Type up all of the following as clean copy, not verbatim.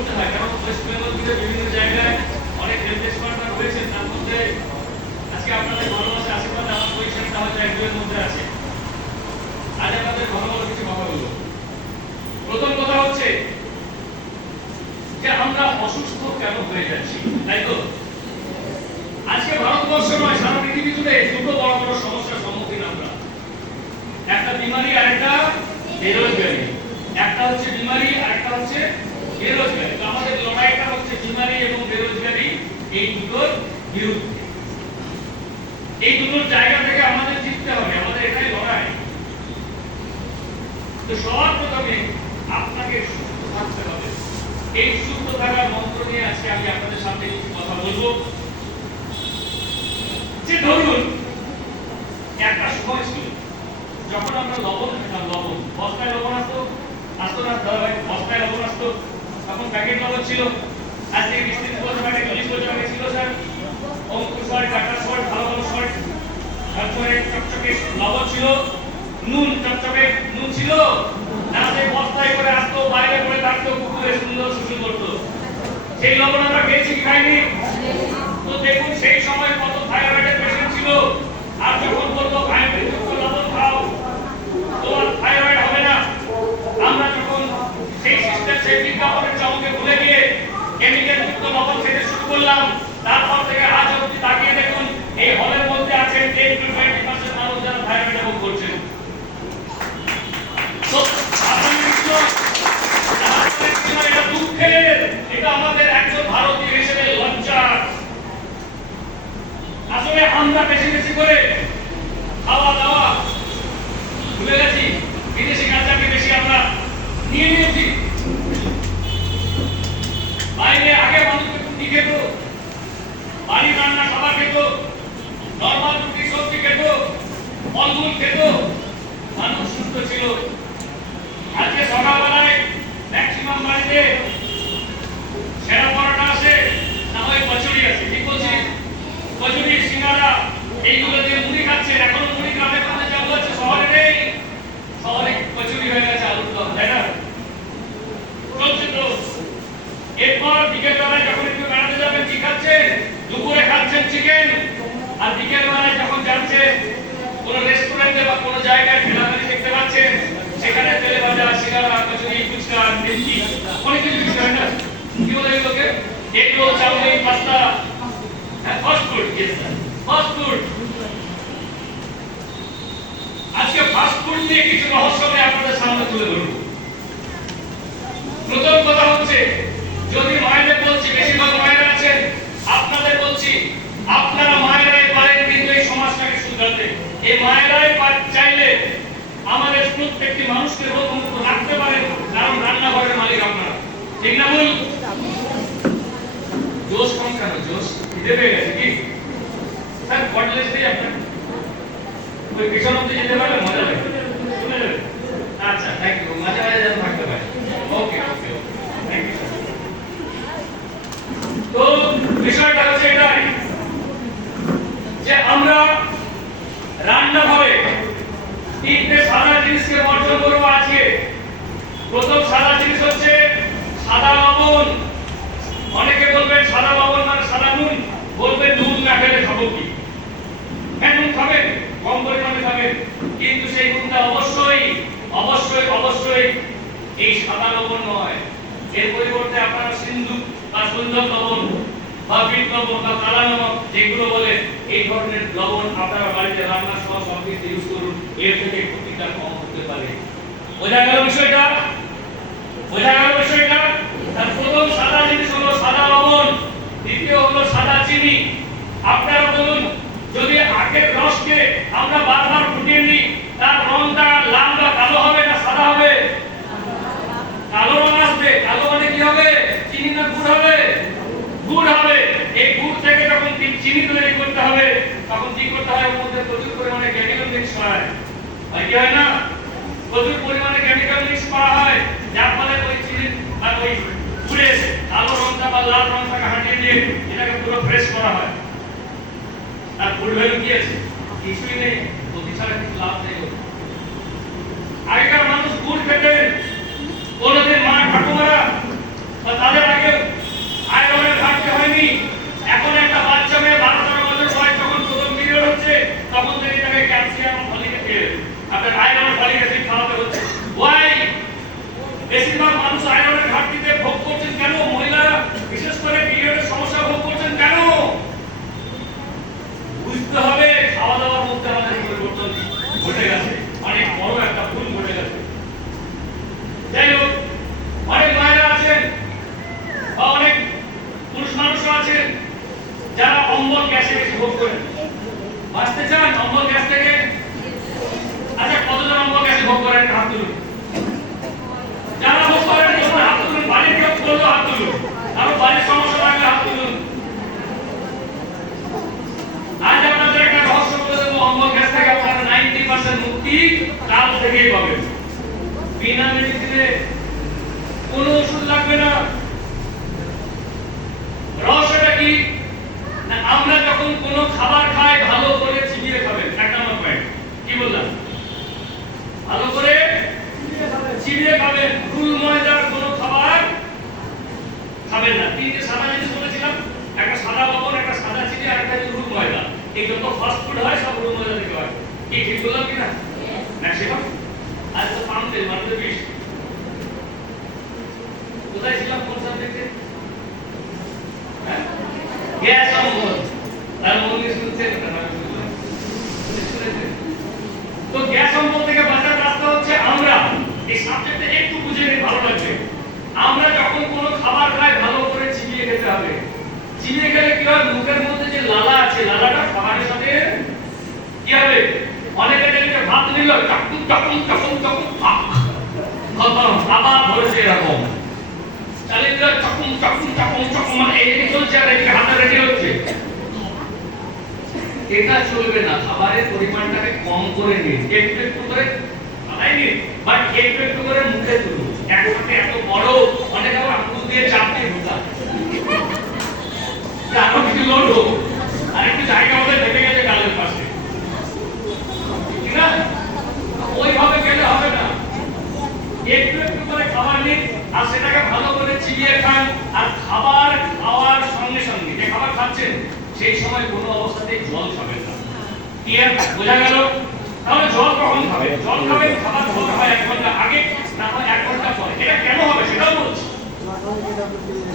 করতে হয়, কারণ ওয়েস্ট বেঙ্গল থেকে বিভিন্ন জায়গায় অনেক হেলথ এক্সপার্টরা রয়েছেন, তার মধ্যে আজকে আপনাদের ভালোবাসা আশীর্বাদ আমার পজিশনটা হয়তো এক দুয়ের মধ্যে আছে। আজ আপনাদের ভালো ভালো কিছু কথা বলবো। প্রথম কথা হচ্ছে যে আমরা অসুস্থ কেন হয়ে যাচ্ছি, তাই তো? আজকে ভারতবর্ষ নয়, সারা পৃথিবী জুড়ে দুটো বড় বড় সমস্যার সম্মুখীন আমরা। একটা বিমারি আর একটা বেরোজগারি। একটা হচ্ছে বিমারি আর একটা হচ্ছে বেরোজগারি। তো আমাদের লড়াইটা হচ্ছে বিমারি এবং বেরোজগারি, এই দুটোর বিরুদ্ধে। এই দুটোর জায়গা থেকে আমাদের জিততে হবে, আমাদের এটাই লড়াই। তো সবার প্রথমে আপনাকে সুস্থ থাকতে হবে। এই সুস্থ থাকার মন্ত্র নিয়ে আজকে আমি আপনাদের সামনে কিছু কথা বলবো। যে ধরুন একটা সময় ছিল যখন আমরা লবণ খেতাম, লবণ বস্তায় লবণ আসতো না দাদা ভাই, বস্তায় লবণ আসতো, তখন প্যাকেট লবণ ছিল। আজকে 20-30 বছর আগে 40 বছর আগে ছিল স্যার অঙ্কুর সল্ট, টাটা সল্ট, ভালো ভালো সল্ট, তারপরে চকচকে লবণ ছিল, নুন চকচকে নুন ছিল না, সেই বস্তায় করে আসতো, বাইরে করে থাকতো, পুকুরে সুন্দর শুষু করতো। সেই লবণ আমরা খেয়েছি কি খাইনি? তো দেখুন সেই সময় কত থাইরয়েডের পেশেন্ট ছিল, আর যখন বলতো থাইরয়েডযুক্ত লবণ খাও তোমার থাইরয়েড হবে না, আমরা যখন সেই সিস্টেম সেই বিজ্ঞাপনের চমকে ভুলে গিয়ে কেমিক্যাল যুক্ত লবণ খেতে শুরু করলাম, তারপর থেকে আজ অবধি তাকিয়ে দেখুন এই হলের মধ্যে আছেন 10-20% মানুষ যারা থাইরয়েডে ভোগ করছেন। তো এটা দুঃখের, এটা আমাদের একজন ভারতীয় হিসেবে লজ্জার। আসলে আমরা বেশি বেশি করে খাওয়া দাওয়া ভুলে গেছি, বিদেশি খাদ্যকে বেশি আমরা নিয়ে নিয়েছি। বাইরে আগে মানুষ রুটি খেত, বাড়ির রান্না খাবার খেত, নরমাল রুটি সবজি খেত, ফলমূল খেত, মানুষ সুস্থ ছিল। আজকে সকালবেলায় ম্যাক্সিমাম বাড়িতে সেরা পরোটা আছে, না হয় কচুরি আছে, ঠিক বলছি? কচুরি, সিঙ্গারা, এইগুলো দিয়ে মুড়ি খাচ্ছে। এখনো মুড়ি গ্রামে গ্রামে চালু আছে, শহরে নেই। শহরে কচুরি হয়ে গেছে আলুর দম, তাই না? চলছে তো। এরপর বিকেল বেলায় যখন একটু বেড়াতে যাবেন কি খাচ্ছেন? দুপুরে খাচ্ছেন চিকেন, আর বিকেল বেলায় যখন যাচ্ছেন কোন রেস্টুরেন্টে বা কোন জায়গায় ঠেলাগাড়ি দেখতে পাচ্ছেন, সেখানে তেলে ভাজা, সিঙ্গারা, কচুরি, ফুচকা, মিষ্টি অনেক কিছু বিক্রি হয় না? কি বলে এগুলোকে? Egg roll, chowmein, pasta, fast food. Fast food. আজকে ফাস্ট ফুড নিয়ে কিছু রহস্য আমি আপনাদের সামনে তুলে ধরব। প্রথম কথা হচ্ছে, যদি মায়েদের বলছি, বেশিরভাগ মায়েরা আছেন, আপনাদের বলছি আপনারা মায়েরাই পারেন কিন্তু এই সমাজটাকে শুধরাতে। এই মায়েরাই চাইলে আমাদের প্রত্যেকটি মানুষকে রোগমুক্ত রাখতে পারেন, কারণ রান্নাঘরের মালিক আপনারা, ঠিক না? বল জোশ কম কেন? জোশ খিদে পেয়ে গেছে কি স্যার? কটলেস দিই আপনার ওই পিছন অব্দি যেতে পারলে মজা লাগে, শুনে যাবে। আচ্ছা, থ্যাংক ইউ। মাঝে মাঝে যেন থাকতে পারে। ওকে ওকে, থ্যাংক ইউ। তো বিষয়টা হচ্ছে এটাই যে আমরা রান্নাঘরে তিনটে সাদা জিনিসকে বর্জন করবো আজকে। প্রথম সাদা জিনিস হচ্ছে সাদা লবণ। অনেকে বলবেন সাদা লবণ মানে সাদা নুন, বলবেন নুন না খেলে খাবো কি? হ্যাঁ, নুন খাবেন, কম পরিমাণে খাবেন, কিন্তু সেই নুনটা অবশ্যই অবশ্যই অবশ্যই এই সাদা লবণ নয়। এর পরিবর্তে আপনারা সিন্ধু বা সুন্দর লবণ বা বিট লবণ বা কালা নমক যেগুলো বলে, এই ধরনের লবণ আপনারা বাড়িতে রান্নার সময় সবকিছু ইউজ করুন। এর থেকে ক্ষতিটা কম হতে পারে। বোঝা গেল বিষয়টা? বোঝা গেল বিষয়টা? তার প্রথম সাদা জিনিস হলো সাদা লবণ, দ্বিতীয় হলো সাদা চিনি। আপনারা বলুন, যদি আখের রসকে আমরা বারবার ফুটিয়ে নিই, তার রংটা লাল বা কালো হবে না সাদা হবে? কালো রং আসবে। কালো মানে কি হবে? চিনি না গুড় হবে? গুড় হবে। এই গুড় থেকে যখন চিনি তৈরি করতে হবে, তখন কি করতে হয়? ওর মধ্যে প্রচুর পরিমাণে কেমিক্যাল মিক্স করা হয়, কি হয় না? প্রচুর পরিমাণে কেমিক্যাল মিক্স করা হয়, যার ফলে ওই চিনি আর ওই গুড়ের কালো রংটা বা লাল রংটাকে হাটিয়ে দিয়ে এটাকে পুরো ফ্রেশ করা হয়। আর গুড় ভ্যালু কি আছে? কিছুই নেই। ক্ষতি ছাড়া কিছু লাভ নেই। আগেকার মানুষ গুড় খেতেন, কোনোদিন মা ঠাকুমারা বা তাদের বেশিরভাগ মানুষ আয়রনের ঘাটতিতে ভোগ করছেন কেন? মহিলারা বিশেষ করে পিরিয়ডের সমস্যা ভোগ করছেন কেন? বুঝতে হবে খাওয়া দাওয়ার মধ্যে আমাদের পরিবর্তন ঘটে গেছে, অনেক বড় একটা ভুল ঘটে গেছে। যাই হোক, অনেক মায়েরা আছেন বা অনেক পুরুষ মানুষও আছেন যারা অম্বল গ্যাসে বেশি ভোগ করেন। বাঁচতে চান অম্বল গ্যাস থেকে? আচ্ছা, কতজন অম্বল গ্যাসে ভোগ করেন? হাত তুলুন। যারা ভোগ করেন হাত তুলুন। বাড়ির কেউ করলো হাত তুলুন। কারো বাড়ির সমস্যা থাকলে হাত তুলুন। আজ আপনাদের একটা রহস্য বলে দেবো, অম্বল গ্যাস থেকে আপনারা 90% মুক্তি কাল থেকেই পাবেন। বিনা মেডিসিনে, কোনো ওষুধ লাগবে না। রহস্যটা কি? না, আমরা যখন কোনো খাবার খাই ভালো করে চিবিয়ে খাবেন। এক নম্বর পয়েন্ট কি বললাম? ভালো করে চিবিয়ে খাবেন। ফুল ময়দার কোনো খাবার খাবেন না। তিনটে সাদা জিনিস বলেছিলাম, একটা সাদা লবণ, একটা সাদা চিনি, আর একটা রুল ময়দা। এই যত ফাস্ট ফুড হয় সব রুল ময়দা থেকে হয়। কি ঠিক বললাম কিনা? ম্যাক্সিমাম। আর তো পাম তেল মানে বিষ। কোথায় ছিলাম? কোন সাবজেক্টে? হ্যাঁ, গ্যাস অম্বল। তার মনে শুনছেন না? তো গ্যাস অম্বল থেকে বাঁচার রাস্তা হচ্ছে আমরা এই সাবজেক্টে একটু বুঝে নিলে ভালো লাগবে। আমরা যখন কোনো খাবার খাই ভালো করে চিবিয়ে খেতে হবে। চিবিয়ে খেলে কি হয়? মুখের মধ্যে যে লালা আছে, লালাটা খাবারের সাথে কি হবে? অনেকে দেখলে ভাত নিল চাকু চাকু চাকু চাকু খতম, আবার ধরেছে এরকম চালিয়ে দিল চাকু চাকু চাকু চাকু, মানে এই চলছে আর এদিকে হাতে রেডি হচ্ছে। এটা চলবে না। খাবারের পরিমাণটাকে কম করে নিন, একটু একটু করে খাই নিন, বাট একটু একটু করে মুখে তুলুন। একসাথে এত বড়, অনেক আবার আঙুল দিয়ে চাপ দিয়ে ঢুকান। আরো কিছু লোড হোক, আর একটু জায়গা হলে ঢেকে গেছে গালের পাশে, ঠিক না? ওইভাবে গেলে হবে না। একটু একটু করে খাবার নিন আর সেটাকে ভালো করে চিবিয়ে খান। আর খাবার খাওয়ার সঙ্গে সঙ্গে যে খাবার খাচ্ছেন সেই সময় কোনো অবস্থাতেই জল খাবেন না। ক্লিয়ার? বোঝা গেল? তাহলে জল কখন খাবেন? জল খাবেন খাবার খাওয়ার হয় 1 ঘন্টা আগে, না হয় 1 ঘন্টা পরে। এটা কেন হবে সেটাও বলছি।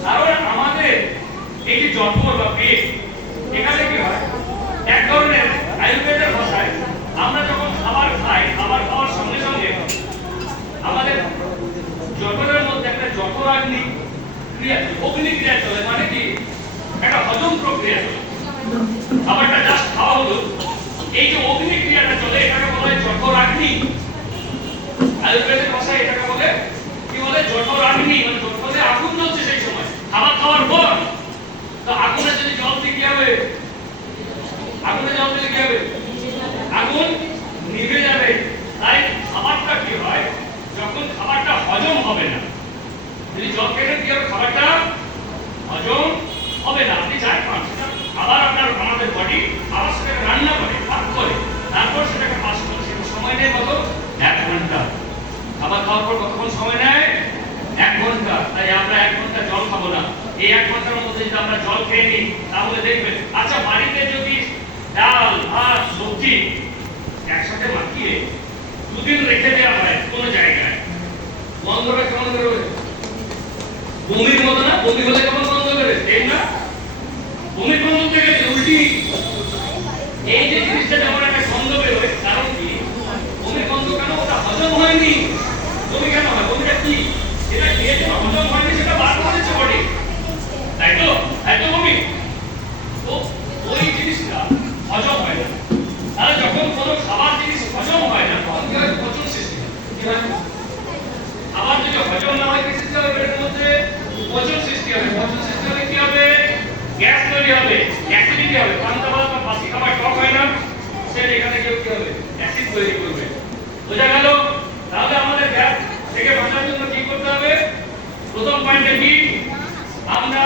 কারণ আমাদের এই যে জঠর বা পেট, এখানে কি হয়? এক ধরনের আয়ুর্বেদের ভাষায় আমরা যখন খাবার খাই, খাবার খাওয়ার সঙ্গে সঙ্গে আমাদের জঠরের মধ্যে একটা জঠরাগ্নি ক্রিয়া, অগ্নিক্রিয়া চলে। মানে কি? একটা হজম প্রক্রিয়া চলে। খাবারটা জাস্ট খাওয়া হলো, এই যে অগ্নিক্রিয়াটা চলে এটাকে বলা হয় জঠরাগ্নি। আয়ুর্বেদের ভাষায় এটাকে বলে কি বলে? জঠরাগ্নি। মানে জঠরে আগুন জ্বলছে সেই সময় খাবার খাওয়ার পর। তো আগুনে যদি জল দিয়ে কি হবে? আগুনে জল দিলে কি হবে? আগুন নিভে যাবে। তাই খাবারটা কি হয়? যখন খাবারটা হজম হবে না, যদি জল খেলে কি হবে? খাবারটা হজম হবে না। আপনি যাই খান সেটা আবার আমাদের বডি আবার সেটাকে রান্না করে, ভাগ করে, তারপর সেটাকে পাস করে। সেটা সময় নেয় কত? 1 ঘন্টা। খাবার খাওয়ার পর কতক্ষণ সময় নেয়? 1 ঘন্টা। তাই আমরা 1 ঘন্টা জল খাবো না। এই 1 ঘন্টার মধ্যে যদি আমরা জল খেয়ে নিই তাহলে দেখবেন। আচ্ছা, বাড়িতে যদি ডাল ভাত সবজি একসাথে মাখিয়ে 2 দিন রেখে দেওয়া হয় কোনো জায়গায়, গন্ধটা কেমন বেরোবে? বমির মতো না? বমি হলে কেমন গন্ধ বেরোবে? ঠিক না? বমির গন্ধ থেকে উল্টি এই যে জিনিসটা যেমন একটা গন্ধ বেরোয়, কারণ কি? বমির গন্ধ কেন? ওটা হজম হয়নি। বমি কেন হয়? বমিটা কি? এটা খেয়েছে, হজম হয়নি, সেটা বার করেছে বডি, তাই তো? তাই তো বমি। তো ওই জিনিসটা হজম হয় না। তাহলে যখন কোনো খাবার জিনিস হজম হয় না তখন কি হয়? পচন সৃষ্টি হয়। কি হয়? আবার যদি হজম না হয় কি সৃষ্টি হবে? পেটের মধ্যে পচন সৃষ্টি হবে। পচন সৃষ্টি হলে কি হবে? গ্যাস তৈরি হবে, অ্যাসিডিটি হবে। পান্তা ভাত বা বাসি খাবার টক হয় না, সেটা এখানে গিয়ে কি হবে? অ্যাসিড তৈরি করবে। বোঝা গেল? তাহলে আমাদের গ্যাস থেকে বাঁচার জন্য কি করতে হবে? প্রথম পয়েন্টে কি? আমরা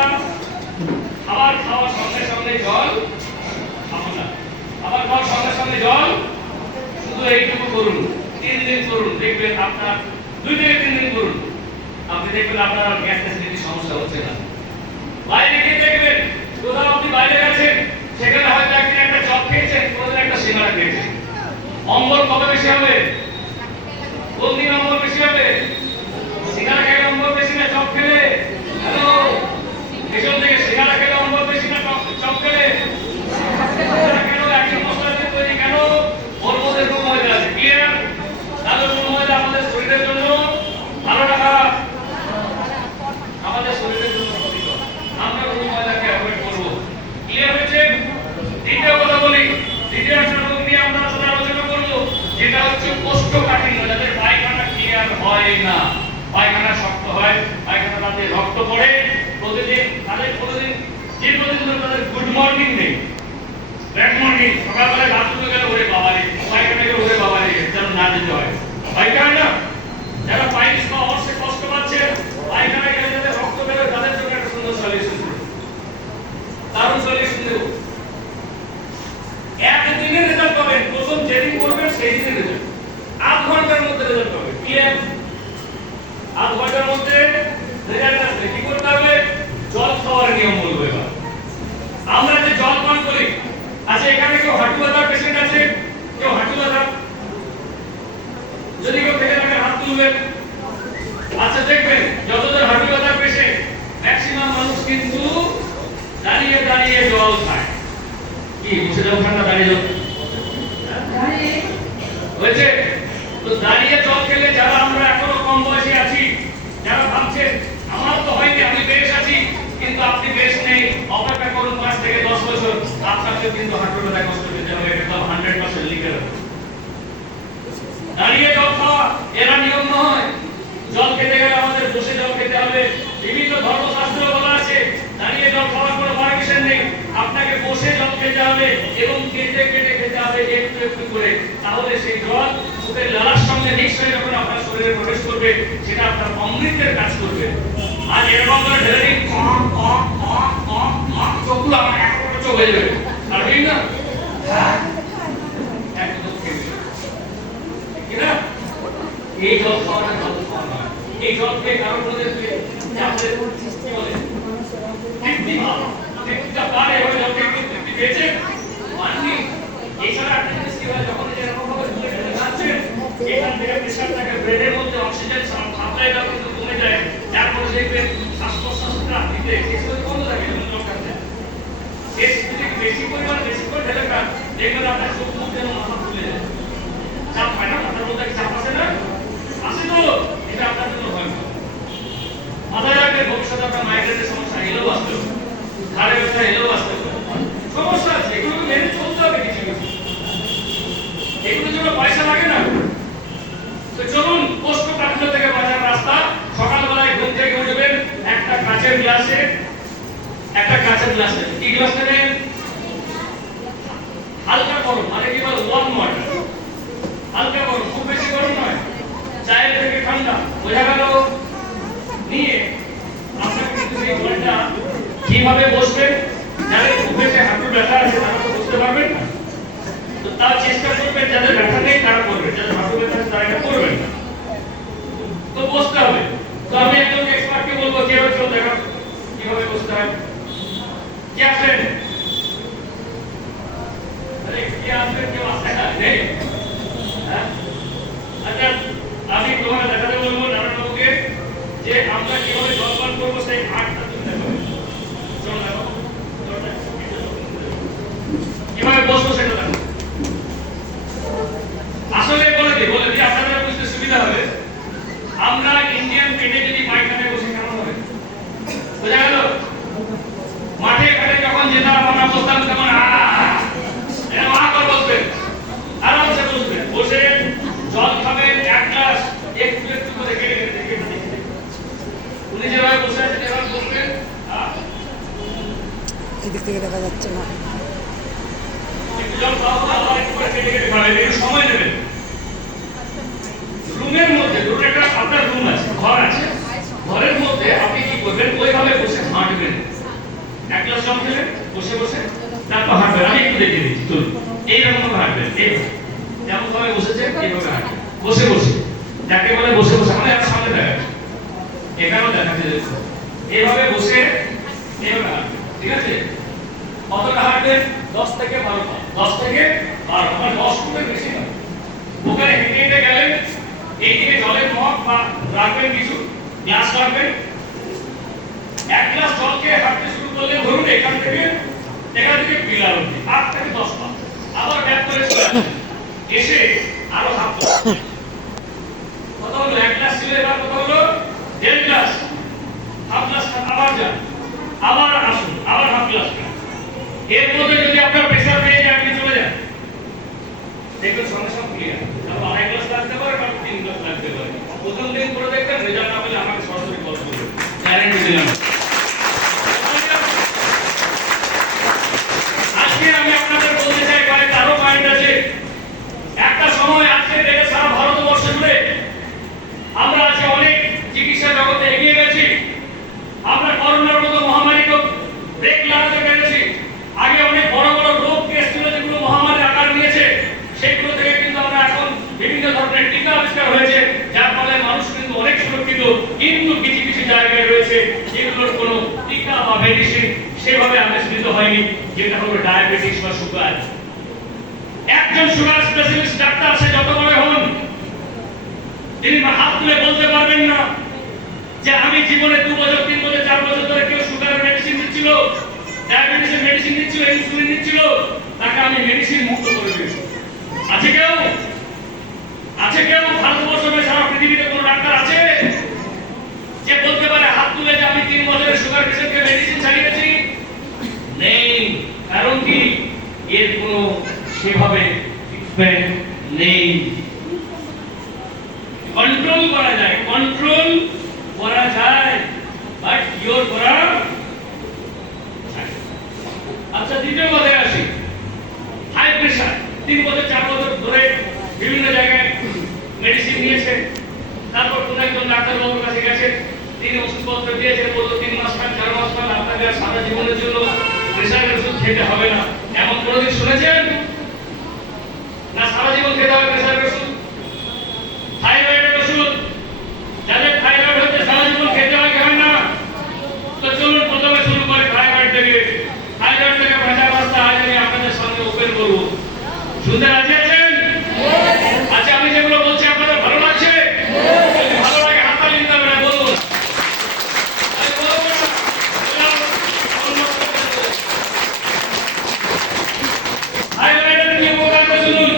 খাবার খাওয়ার সঙ্গে সঙ্গে জল খাবো না। খাবার খাওয়ার সঙ্গে সঙ্গে জল শুধু এইটুকু করুন, 3 দিন করুন, দেখবেন আপনার 2 থেকে 3 দিন করুন, আপনি দেখবেন আপনার গ্যাস অ্যাসিডিটির সমস্যা হচ্ছে না। বাইরে গিয়ে দেখবেন, কোথাও আপনি বাইরে গেছেন, সেখানে হয়তো একদিন একটা চপ খেয়েছেন, কোনদিন একটা সিঙ্গাড়া খেয়েছেন, অম্বল কবে বেশি হবে? কোন দিন অম্বল বেশি হবে? সিঙ্গাড়া রক্ত পড়ে প্রতিদিন, তাদের কোনোদিন যে প্রতিদিন তাদের গুড মর্নিং নেই, ব্যাড মর্নিং, সকালবেলায় বাথরুমে গেলে ওরে বাবা রে, পায়খানা গেলে ওরে বাবা রে, যেন না যেতে হয়। পায়খানা না, যারা পাইলস বা অর্শে কষ্ট পাচ্ছে, পায়খানা গেলে যাদের রক্ত বেরোয় তাদের জন্য একটা সুন্দর সলিউশন দেবো, দারুণ সলিউশন দেবো। একদিনের রেজাল্ট পাবেন, প্রথম যেদিন করবেন সেই দিনের রেজাল্ট, আধ ঘন্টার মধ্যে রেজাল্ট পাবেন। ক্লিয়ার? আধ ঘন্টার মধ্যে রেজাল্ট আসবে। কি করতে হবে? জল খাওয়ার নিয়ম বলবো এবার। আমরা যে জল পান করি, আচ্ছা এখানে কেউ হাঁটু ব্যথার পেশেন্ট আছে? কেউ হাঁটু ব্যথা? যদি কেউ থেকে থাকে হাত তুলবেন। আচ্ছা দেখবেন যতজন হাঁটু ব্যথার পেশেন্ট, ম্যাক্সিমাম মানুষ কিন্তু দাঁড়িয়ে দাঁড়িয়ে জল খায়। কি বসে জল খান না দাঁড়িয়ে জল? হয়েছে তো দাঁড়িয়ে জল খেলে যারা আমরা এখনো কম বয়সে আছি, যারা ভাবছেন আমার তো হয়নি, আমি বেশ আছি, কিন্তু আপনি বেশ নেই, অপেক্ষা করুন 5 থেকে 10 বছর, আপনাকে কিন্তু হাঁটু ব্যথা কষ্ট পেতে হবে। এটা তো 100% লিখে রাখুন। দাঁড়িয়ে জল খাওয়া এরা নিয়ম নয়। জল খেতে গেলে আমাদের বসে জল খেতে হবে। বিভিন্ন ধর্মশাস্ত্র বলা আছে দাঁড়িয়ে জল খাওয়ার কোনো পারমিশন নেই, আপনাকে বসে জল খেতে হবে এবং কেটে কেটে খেতে হবে একটু একটু করে। তাহলে সেই জল মুখের লালার সঙ্গে মিক্স হয়ে যখন আপনার শরীরে প্রবেশ করবে, সেটা আপনার অমৃতের কাজ করবে। আর এরকম করে ঢেলে দিন, চোখগুলো আমার একটা চোখ হয়ে যাবে, আর ঠিক না? একদম ঠিক না? এই জল খাওয়াটা জল খাওয়া নয়। এই জল খেয়ে কারোর মধ্যে আপনাদের কি বলে তৃপ্তি ভাব, তৃপ্তিটা পারে হয়ে জল খেয়ে তৃপ্তি পেয়েছে মাননি। এছাড়া একটা জিনিস কি হয়, যখন এরকম ভাবে তুলে ফেলে খাচ্ছেন, এখান থেকে প্রেশারটাকে ব্রেনের মধ্যে অক্সিজেন সাপ্লাইটা কিন্তু কমে যায়, যার ফলে দেখবেন শ্বাস প্রশ্বাসটা দিতে শেষ করে বন্ধ থাকে যখন জল খাচ্ছেন। শেষ যদি বেশি পরিমাণে বেশি করে ঢেলে খান, দেখবেন আপনার চোখ মুখ যেন মাথা ফুলে যায়, চাপ হয় না, মাথার মধ্যে চাপ আসে না, আসে তো, এটা আপনার জন্য ভয় না। মাথায় রাখবেন ভবিষ্যতে আপনার মাইগ্রেনের সমস্যা এলেও আসতে হবে, ঘাড়ে ব্যথা এলেও আসতে হবে, সমস্যা আছে, এগুলোকে মেনে চলতে হবে। কিছু কিছু এগুলোর জন্য পয়সা লাগে না। তো চলুন কোষ্ঠকাঠিন্য থেকে বাঁচার রাস্তা। সকালবেলায় ঘুম থেকে উঠবেন, একটা কাঁচের গ্লাসে কি গ্লাস নেবেন? হালকা গরম, মানে কি বলে ওয়ার্ম ওয়াটার, হালকা গরম, খুব বেশি গরম নয়, চায়ের থেকে ঠান্ডা, বোঝা গেল? নিয়ে আপনাকে কিন্তু সেই জলটা কিভাবে বসবেন, যাদের খুব বেশি হাঁটু ব্যথা আছে তারা তো বসতে পারবেন না, তো তার চেষ্টা করবেন, যাদের ব্যথা নেই তারা করবেন, যাদের হাঁটু ব্যথা আছে তারা এটা করবেন না, তো বসতে হবে। তো আমি একজন এক্সপার্টকে বলবো কিভাবে চল দেখা কিভাবে বসতে হয়। কি আসেন? আরে কি আসেন? কেউ আসে না নেই? হ্যাঁ, আচ্ছা আমি তোমাকে দেখাতে বলবো নারায়ণবাবুকে যে আমরা কিভাবে জল পান করবো, সেই আটটা তুমি দেখো। চল দেখো কিভাবে বসবো সেটা দেখো। আসলে বলে দিই আপনাদের বুঝতে সুবিধা হবে। আমরা ইন্ডিয়ান পেটে যদি পায়খানায় বসে কেমন হবে বোঝা গেল? মাঠে ঘাটে যখন যেতাম আমরা বসতাম তেমন বসবেন, আরামসে বসবেন, বসে জল খাবেন এক গ্লাস, একটু একটু করে কেটে কেটে কেটে উনি যেভাবে বসে আছেন এভাবে বসবেন। এদিক থেকে দেখা যাচ্ছে না। একটু জল খাওয়া আবার একটু করে কেটে কেটে খাবেন, একটু সময় নেবেন। রুমের মধ্যে ধরুন একটা আপনার রুম আছে, ঘর আছে, ঘরের মধ্যে আপনি কি করবেন, ওইভাবে বসে হাঁটবেন। এক গ্লাস জল খেলেন বসে বসে, তারপর হাঁটবেন। আমি একটু দেখিয়ে দিচ্ছি, চলুন এইরকম ভাবে হাঁটবেন, এইভাবে যেমন ভাবে বসেছে এইভাবে হাঁটবেন, বসে বসে, যাকে বলে বসে বসে, আমাদের এক সামনে দেখা যাচ্ছে, এখানেও দেখাতে যাচ্ছে, এইভাবে বসে এইভাবে হাঁটবেন, ঠিক আছে? কতটা হাঁটবেন? 10 থেকে 12 পা, 10 থেকে 12, মানে 10 ফুটের বেশি না। ওখানে হেঁটে হেঁটে গেলেন, এইদিকে জলের মগ বা রাখবেন, কিছু গ্লাস রাখবেন, এক গ্লাস জল খেয়ে হাঁটতে শুরু করলে ধরুন এখান থেকে পিলার অবধি 8 থেকে 10 পা, আবার ব্যাক করে এসে আরো হাফ কত হলো? এক গ্লাস ছিল, এবার কত হলো? 1.5 গ্লাস, হাফ গ্লাস আবার যান, আবার আসুন, আবার হাফ গ্লাস। এর মধ্যে যদি আপনার প্রেসার পেয়ে যায় আপনি চলে যান, দেখবেন সঙ্গে সঙ্গে ক্লিয়ার। তারপর 2.5 গ্লাস লাগতে পারে, 3 গ্লাস লাগতে পারে। প্রথম দিন করে দেখবেন, রেজাল্ট না পেলে আমাকে সরাসরি কল করবেন। গ্যারান্টি দিলাম। আজকে আমি আপনাদের বলতে চাই কয়েকটা আরো পয়েন্ট আছে। একটা সময় আজকে থেকে সারা ভারতবর্ষ জুড়ে আমরা আজকে অনেক চিকিৎসা জগতে এগিয়ে গেছি। আমরা করোনার মতো মহামারীকে ব্রেক লাগাতে পেরেছি। আগে অনেক বড় বড় রোগ কেস ছিল যেগুলো মহামারীর আকার নিয়েছে, সেগুলো থেকে কিন্তু আমরা এখন বিভিন্ন ধরনের টিকা আবিষ্কার হয়েছে, যার ফলে মানুষ কিন্তু অনেক সুরক্ষিত। কিন্তু কিছু কিছু জায়গায় রয়েছে যেগুলোর কোনো টিকা বা মেডিসিন সেভাবে আবিষ্কৃত হয়নি, যেটা হলো ডায়াবেটিস বা সুগার। একজন সুগার স্পেশালিস্ট ডাক্তার সে যত বড় হন, তিনি হাত তুলে বলতে পারবেন না যে আমি জীবনে 2 বছর 3 বছর 4 বছর ধরে কেউ সুগারের মেডিসিন দিচ্ছিল, ডায়াবেটিসের মেডিসিন দিচ্ছিল, ইনসুলিন দিচ্ছিল, তাকে আমি মেডিসিন মুক্ত করে দিয়েছি। আছে কেউ? আছে কেউ ভারতবর্ষে সারা পৃথিবীতে কোনো ডাক্তার আছে যে বলতে পারে হাত তুলে যে আমি 3 বছরের সুগার পেশেন্টকে মেডিসিন ছাড়িয়েছি? নেই। কারণ কি? এর কোনো সেভাবে ট্রিটমেন্ট নেই। কন্ট্রোল করা যায়, কন্ট্রোল করা যায়, বাট কিওর করা যায়। আচ্ছা, দ্বিতীয় কথায় আসি। হাই প্রেসার 3 বছর 4 বছর ধরে বিভিন্ন জায়গায় মেডিসিন নিয়েছে, তারপর কোন একজন ডাক্তারবাবুর কাছে গেছে, তিনি ওষুধপত্র দিয়েছেন, বললো 3 মাস খান 4 মাস খান, আপনাকে সারা জীবনের জন্য প্রেসারের ওষুধ খেতে হবে না। এমন কোনোদিন শুনেছেন? না, সারা জীবন খেতে হবে প্রেসারের ওষুধ। থাইরয়েডের ওষুধ, যাদের থাইরয়েড হচ্ছে সারা জীবন খেতে হয় কি হয় না? তো চলুন প্রথমে শুরু করে থাইরয়েড থেকে। থাইরয়েড থেকে বাঁচার রাস্তা আজ আমি আপনাদের সামনে ওপেন করব। শুনতে রাজি আছেন? আচ্ছা, আমি যেগুলো বলছি আপনাদের ভালো লাগছে? যদি ভালো লাগে হাততালি দিতে হবে না, বলুন। থাইরয়েডের কি উপকারিতা শুনুন।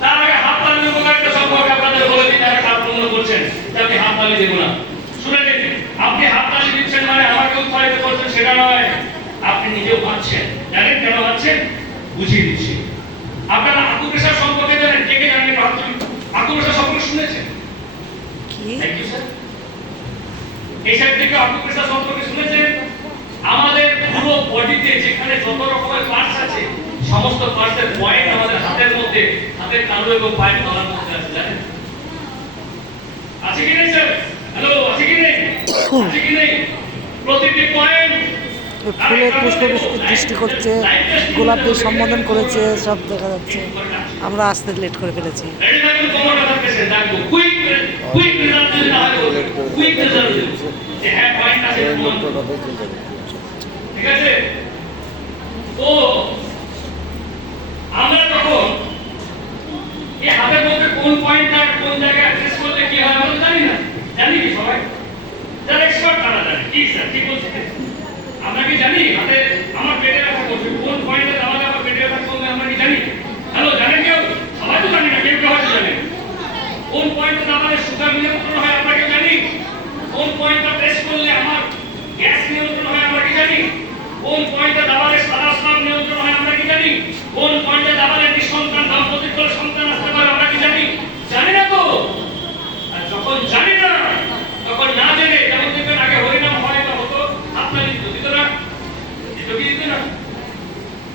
তার আগে হাততালির উপকারিতা সম্পর্কে আপনাদের বলে দিতে হবে, কার পূর্ণ করছেন যে আমি হাততালি দেব না। শুনে নিন, আপনি হাততালি দিচ্ছেন মানে আমাকে উৎসাহিত করছেন সেটা নয়, আপনি নিজেও ভাবছেন। জানেন কেন ভাবছেন? বুঝিয়ে দিচ্ছি। আপনারা আকুপ্রেশার সম্পর্কে জানেন? কে কে জানেন? আকুপ্রেশার সম্পর্কে শুনেছেন? Thank you sir. এই সাইড থেকে আকুপ্রেশার সম্পর্কে শুনেছেন? আমাদের পুরো বডিতে যেখানে যত রকমের পার্টস আছে, সমস্ত পার্টসের পয়েন্ট আমাদের হাতের মধ্যে, হাতের তালু এবং পায়ের তলার মধ্যে আছে, জানেন? আছে কি নেই স্যার? হ্যালো, আছে কি নেই? আছে কি নেই? প্রতিটি পয়েন্ট ফুলে পুষ্পবৃষ্টির দৃষ্টি করছে, গোলাপের সম্বোধন করেছে, সব দেখা যাচ্ছে। আমরা আসতে লেট করে ফেলেছি। ঠিক আছে? তো আমরা তখন এই হাতের মধ্যে কোন পয়েন্টটা কোন জায়গায় অ্যাড্রেস করলে কি হয় আমরা জানি না। জানি কি সবাই? যারা এক্সপার্ট তারা জানে। কি স্যার কি বলছেন? আমরা কি জানি হাতে আমার পেটে ব্যথা করছে, কোন পয়েন্টে দাবালে আমার পেটে ব্যথা করবে আমরা কি জানি? হ্যালো, জানেন কেউ? সবাই তো জানি না, কেউ কেউ হয়তো জানে। কোন পয়েন্টে দাবালে সুগার নিয়ন্ত্রণ হয় আমরা কি জানি? কোন পয়েন্টটা প্রেস করলে আমার গ্যাস নিয়ন্ত্রণ হয় আমরা কি জানি? কোন পয়েন্টে দাবালে সাদা স্রাব নিয়ন্ত্রণ হয় আমরা কি জানি? কোন পয়েন্টে দাবালে নিঃসন্তান দম্পতির করে সন্তান আসতে পারে আমরা কি জানি? জানি না তো। আর যখন জানি না, তখন না জেনে, যেমন দেখবেন আগে হরিনাম হয় বা হতো, আপনার দিত না, দিত না।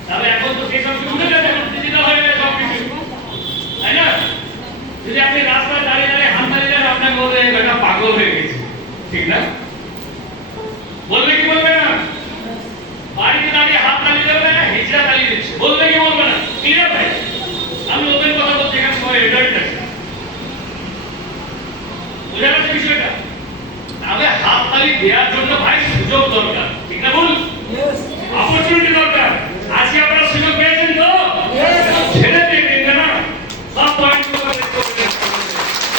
তাহলে এখন তো সেই সব উঠে গেছে, এখন ডিজিটাল হয়ে গেছে সব কিছু, তাই না? যদি আপনি রাস্তায় দাঁড়িয়ে দাঁড়িয়ে হাত তালি দেন, আপনাকে বলবে এই বেটা পাগল হয়ে গেছে, ঠিক না? বলবে কি বলবে না? বাড়িতে দাঁড়িয়ে হাত তালি দেবে না, হিজড়া তালি দিচ্ছে, বলবে কি বলবে না? ক্লিয়ার ভাই? আমি ওপেন কথা বলছি, এখানে সবাই এডাল্ট আছে, বুঝা গেছে বিষয়টা? তাহলে হাত তালি দেওয়ার জন্য ভাই সুযোগ দরকার, ঠিক না? বলুন, অপরচুনিটি দরকার। আজকে আপনারা সুযোগ পেয়েছেন তো? ছেড়ে দেবেন না, সব পয়েন্টগুলো করবেন।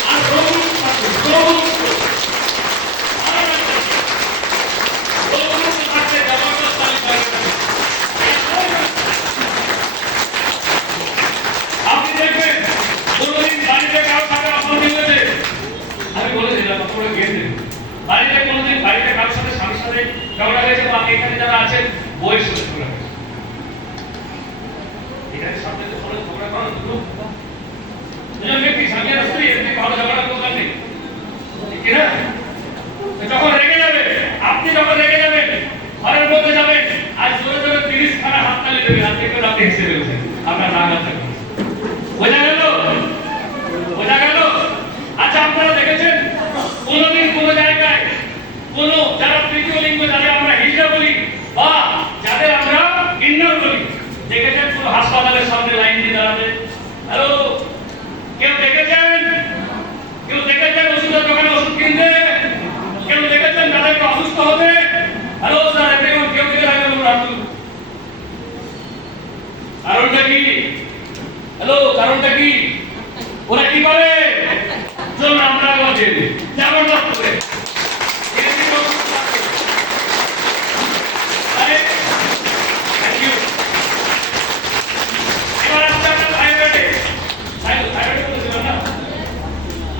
আর আপনি দেখবেন কোনোদিন বাড়িতে কারো সাথে অশান্তি হয়েছে, আমি বলে দিলাম আপনারা গিয়ে দেবেন। বাড়িতে কোনোদিন বাড়িতে কারোর সাথে স্বামীর সাথে ঝগড়া হয়েছে, বা এখানে যারা আছেন বইয়ের সাথে ঝগড়া হয়েছে, এখানে সামনে তো কোনো ঝগড়া করার দুজন ব্যক্তি স্বামী আর স্ত্রী, এর থেকে ভালো ঝগড়া দরকার নেই, ঠিক না? যখন রেগে যাবে ঘরের মধ্যে যাবেন আর জোরে জোরে 30 খানা হাততালি দেবেন আর দেখবেন আপনি হেসে ফেলছেন আপনার রাগ আছে বোঝা গেল বোঝা গেল আচ্ছা আপনারা দেখেছেন কোনদিন কোন জায়গায় কোন যারা তৃতীয় লিঙ্গ যাদের আমরা হিজড়া বলি বা যাদের আমরা কিন্নর বলি দেখেছেন কোন হাসপাতালের সামনে লাইন দিয়ে দাঁড়াবে হ্যালো কেউ দেখেছেন কেউ দেখেছেন ওষুধের দোকানে ওষুধ কিনতে কেউ দেখেছেন তাদেরকে অসুস্থ হতে হ্যালো স্যার দেখুন কেউ দেখে থাকবেন কারণটা কি হ্যালো কারণটা কি ওরা কি করে চলুন আমরা বলছি যেমন করে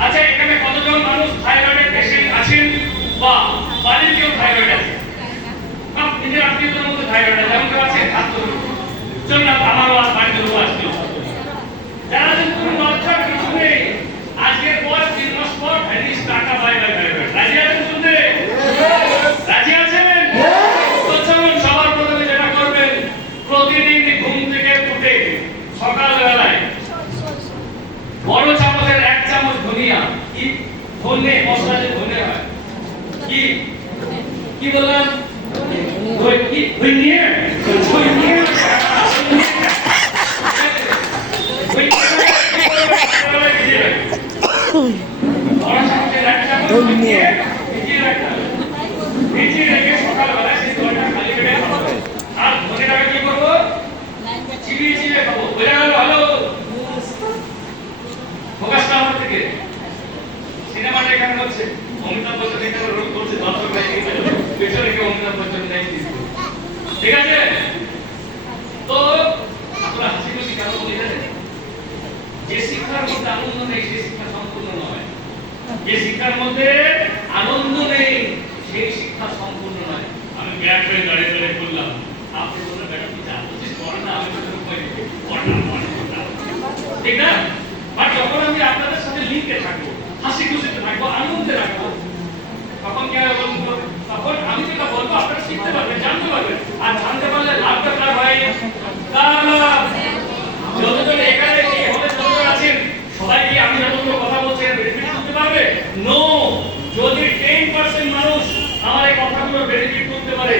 আচ্ছা এখানে কতজন মানুষ থাইরয়েডের পেশেন্ট আছেন বা বাড়ির কেউ থাইরয়েড আছে নিজের আত্মীয়দের মধ্যে থাইরয়েড আছে যেমন কেউ আছে হাত তুলুন চলুন আমারও আজ বাড়িতে লোক আসছিল যারা কোনো লজ্জা কিছু নেই আজকের পর 3 মাস পর ভ্যানিস টাকা বাই বাই থাইরয়েড রাজি আছেন শুনতে রাজি আছেন তো চলুন সবার প্রথমে যেটা করবেন প্রতিদিন ঘুম থেকে উঠে সকালবেলায় বড় চামচের 1 চামচ ধনিয়া কি ধনে মশলা যে ধনে হয় কি কি বললাম কি ধনিয়া ধনিয়া সকালবেলা সেই ধনেটা খালি পেটে খাবো আর ধনেটাকে কি করবো চিবিয়ে চিবিয়ে খাবো বোঝা গেল ভালো ফোকাসটা আমার থেকে সিনেমাটা এখানে হচ্ছে অমিতাভ বচ্চন এখানে রোল করছে দর্শকরা পেছনে কেউ অমিতাভ বচ্চন নেই ঠিক আছে তো আপনারা হাসি খুশি কেন বলি জানেন যে শিক্ষার মধ্যে আনন্দ নেই সেই শিক্ষা সম্পূর্ণ নয় যে শিক্ষার মধ্যে আনন্দ নেই সেই শিক্ষা সম্পূর্ণ নয় আমি ব্যাগ হয়ে দাঁড়িয়ে দাঁড়িয়ে বললাম আপনি বললেন ব্যাটা কি জানতেছিস পড়া না আমি তো পড়া ঠিক না বাট যখন আমি আপনাদের সাথে লিঙ্কে থাকবো হাসি খুশিতে থাকবো আনন্দে রাখবো তখন কি হবে বলবো তখন আমি যেটা বলবো আপনারা শিখতে পারবেন জানতে পারবেন আর জানতে পারলে লাভটা কার হয় কার লাভ যতজন এখানে এই হলে যতজন আছেন সবাই কি আমি যতগুলো কথা বলছি বেনিফিট করতে পারবে নো যদি 10% মানুষ আমার এই কথাগুলো বেনিফিট করতে পারে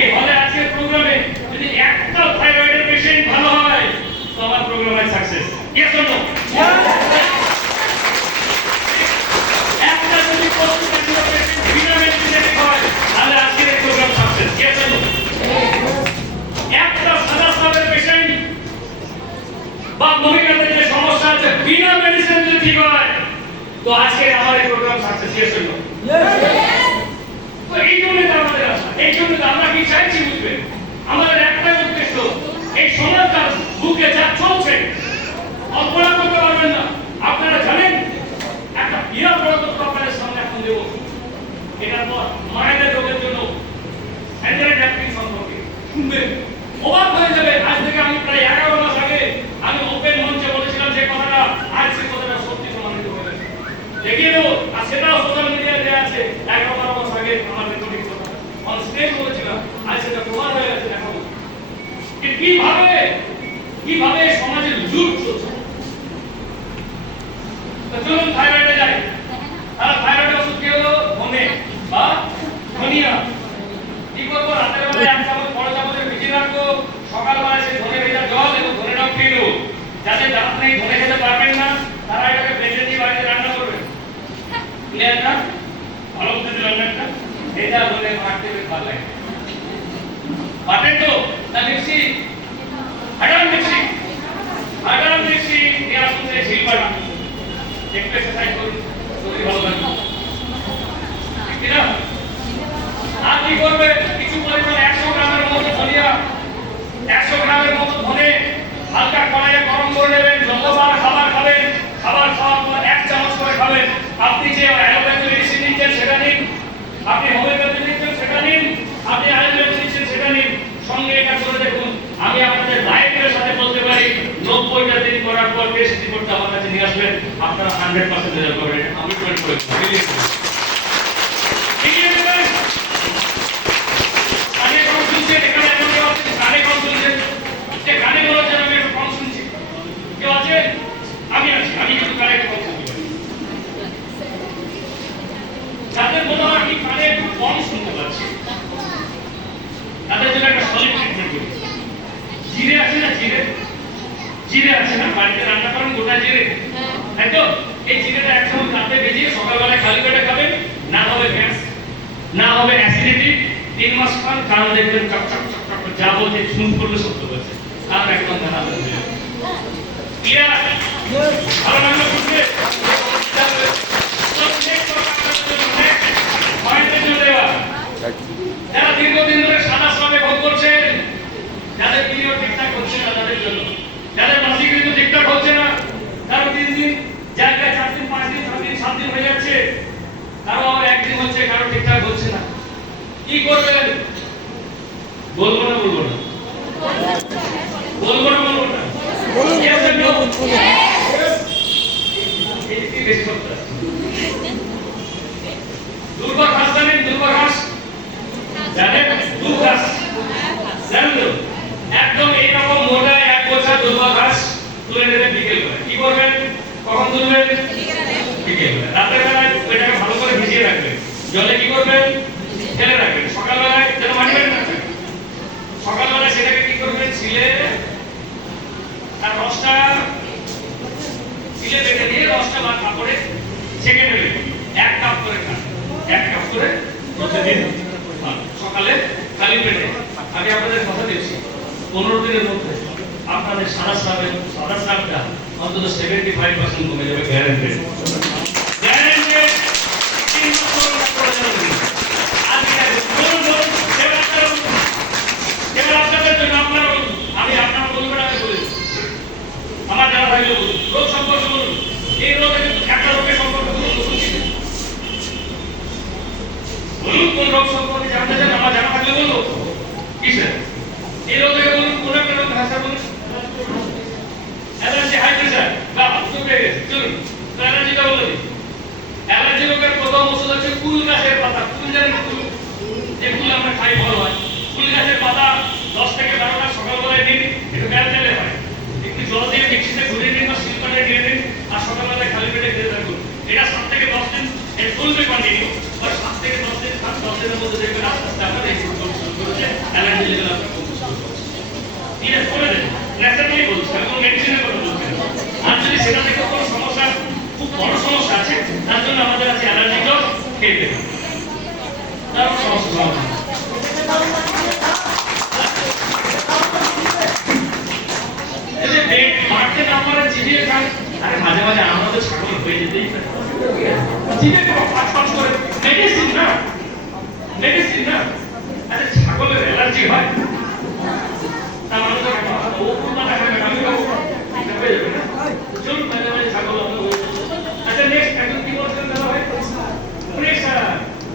এই হলে আজকের প্রোগ্রামে যদি একটা থাইরয়েডের পেশেন্ট ভালো হয় তো আমার প্রোগ্রামের সাকসেস ইয়েস অর নো একটা যদি প্রত্যেকটা পেশেন্ট বিনা মেডিসিনে হয় তাহলে আজকের এই program success yes or no একটা সাদা সাবের পেশেন্ট বা মহিলাদের যে সমস্যা আছে বিনা মেডিসিনে যদি ঠিক হয় তো আজকে আমার এই program success yes or no তো এই জন্য আমাদের আশা এই জন্য আমরা কি চাইছি বুঝবেন আমাদের একটাই উদ্দেশ্য এই সমাজটার বুকে যা চলছে কল্পনা করতে পারবেন না আপনারা জানেন একটা বিরাট বড় তথ্য আপনাদের সামনে এখন দেব এটার পর মায়েদের রোগের জন্য স্যানিটারি ন্যাপকিন সম্পর্কে শুনবেন অবাক হয়ে যাবে আজ থেকে আমি প্রায় 11 মাস আগে আমি ওপেন মঞ্চে বলেছিলাম যে কথাটা আজ সেই কথাটা সত্যি প্রমাণিত হয়ে গেছে দেখিয়ে দেবো আর সেটাও সোশ্যাল মিডিয়ায় দেওয়া আছে 11-12 মাস আগে আমার রেকর্ডিং কথা অন স্টেজ বলেছিলাম আজ সেটা প্রমাণ হয়ে গেছে দেখাবো কিভাবে সমাজের জুট চলছে তো চলুন থাইরয়েডে যাই তাহলে থাইরয়েডের ওষুধ কি হলো ধনে বা ধনিয়া কি করবো রাতের বেলায় 1 চামচ বড় চামচে ভিজিয়ে রাখবো সকালবেলায় সেই ধনে ভেজা জল এবং ধনে রং খেয়ে নেবো যাদের দাঁত নেই ধনে খেতে পারবেন না তারা এটাকে বেটে দিয়ে বাড়িতে রান্না করবেন ক্লিয়ার না ভালো বুঝতে দিলাম একটা এটা ধনে মাখতে বেশ ভালো লাগে বাটেন তো না মিক্সি হাডার মিক্সি নিয়ে আসুন সেই শিলপাটা একটু এক্সারসাইজ করুন শরীর ভালো লাগবে ঠিক না আর কি করবে কিছু পরিমাণ 100 গ্রামের মতো ধনিয়া 100 গ্রামের মতো ধনে হালকা কড়াইয়ে গরম করে নেবেন যতবার খাবার খাবেন খাবার খাওয়ার পর 1 চামচ করে খাবেন আপনি যে অ্যালোপ্যাথি মেডিসিন নিচ্ছেন সেটা নিন আপনি হোমিওপ্যাথি নিচ্ছেন সেটা নিন আপনি আয়ুর্বেদ নিচ্ছেন সেটা নিন সঙ্গে এটা করে দেখুন আমি আপনাদের লাইফের সাথে বলতে পারি 90টা দিন করার পর টেস্ট রিপোর্টটা আমার কাছে নিয়ে আসবেন আপনারা 100% রেজাল্ট পাবেন আমি কমিটমেন্ট করে দিচ্ছি 3 মাস খান, কান দেখবেন চক চক চক চক যা বলছে শুন করলে শব্দ করছে, আর একদম না হবে। ক্লিয়ার? ভালো লাগলো বুঝতে? যারা দীর্ঘদিন ধরে সাদা শ্রমে ভোগ করছেন, যাদের পিরিয়ড ঠিকঠাক হচ্ছে না তাদের জন্য, যাদের মাসিক ঋতু ঠিকঠাক হচ্ছে না, কারো 3 দিন জায়গায় 4 দিন 5 দিন 6 দিন 7 দিন হয়ে যাচ্ছে, কারো আবার 1 দিন হচ্ছে, কারো ঠিকঠাক হচ্ছে না, কি করবেন? বলবো না বলবো না বলবো না বলবো না বলুন Yes or no? বলুন, বলুন। একটু বেশি করতে হবে। দুর্বা ঘাস জানেন? দুর্বা ঘাস জানেন? দুর্বা ঘাস জানেন তো? একদম এইরকম মোটা এক গোছা দুর্বা ঘাস তুলে নেবেন বিকেল বেলা। কি করবেন? কখন তুলবেন? বিকেল বেলা। রাতের বেলায় ওইটাকে ভালো করে ভিজিয়ে রাখবেন, জলে কি করবেন? ঢেলে রাখবেন। সকালবেলায় যেন মাটি বের রাখবেন। সকালবেলায় সেটাকে কি করবেন? ছিলে আর রসটা ছিলে বেটে দিয়ে রসটা বা কাপড়ে ছেঁকে নেবেন। 1 কাপ করে খান, 1 কাপ করে প্রতিদিন খান। সকালে খালি পেটে। আমি আপনাদের কথা দিচ্ছি 15 দিনের মধ্যে আপনাদের সাদা স্রাবটা অন্তত 75% কমে যাবে, গ্যারান্টেড। গ্যারান্টেড। 3 মাস করে যাবে। আপনাদের জন্য আপনারা বলুন, আমি আপনারা বলবেন, আমি বলি আমার যারা ভাই বলুন, রোগ সম্পর্কে বলুন। এই রোগে কিন্তু একটা রোগের সম্পর্কে বলুন, বলুন কোন রোগ সম্পর্কে জানতে চান, আমার জানা থাকলে বলুন। কিসের এই রোগে বলুন? কোন একটা রোগ ভাষা বলুন। অ্যালার্জি, হাই প্রেসার বা সুগার, চলুন তো অ্যালার্জিটা বলে দিই। অ্যালার্জি রোগের প্রথম ওষুধ হচ্ছে কুল গাছের পাতা। কুল জানেন? কুল, যে কুল আমরা খাই বড় হয়, কুল গাছের পাতা 10 থেকে 12টা সকালবেলায় দিন, একটু তেলে হয়, একটু জল দিয়ে মিক্সিতে ঘুরিয়ে নিন বা শিলপাটে দিয়ে দিন, আর সকালবেলায় খালি পেটে খেতে থাকুন। এটা 7 থেকে 10 দিন এর চলবে কন্টিনিউ, বা 7 থেকে 10 দিন খান। 10 দিনের মধ্যে দেখবেন আস্তে আস্তে আপনার এই শুরু করেছে অ্যালার্জি লেভেল আপনার কমতে শুরু করছে। ঠিক আছে, করে দেন। ন্যাচারালি বলছি, আমি কোনো মেডিসিনের কথা বলছি না। আর যদি সেটা থেকে কোনো সমস্যা, খুব বড় সমস্যা আছে, তার জন্য আমাদের আছে অ্যালার্জি ড্রপ, খেয়ে দেবেন, তার সমস্যা সমাধান। মারতে না পারে চিবিয়ে খান। আরে মাঝে মাঝে আমরা তো ছাগল হয়ে যেতেই পারি, চিবিয়ে তো পাঁচ পাঁচ করে মেডিসিন না, মেডিসিন না। আরে ছাগলের অ্যালার্জি হয়, তার মানে তো ও পুরোটা খাবে না, আমি খাবো, এটা হয়ে যাবে না। চলুন মাঝে মাঝে ছাগল আমরা হয়ে যাবো। আচ্ছা নেক্সট একজন কি বলছেন দাদা ভাই? প্রেসার।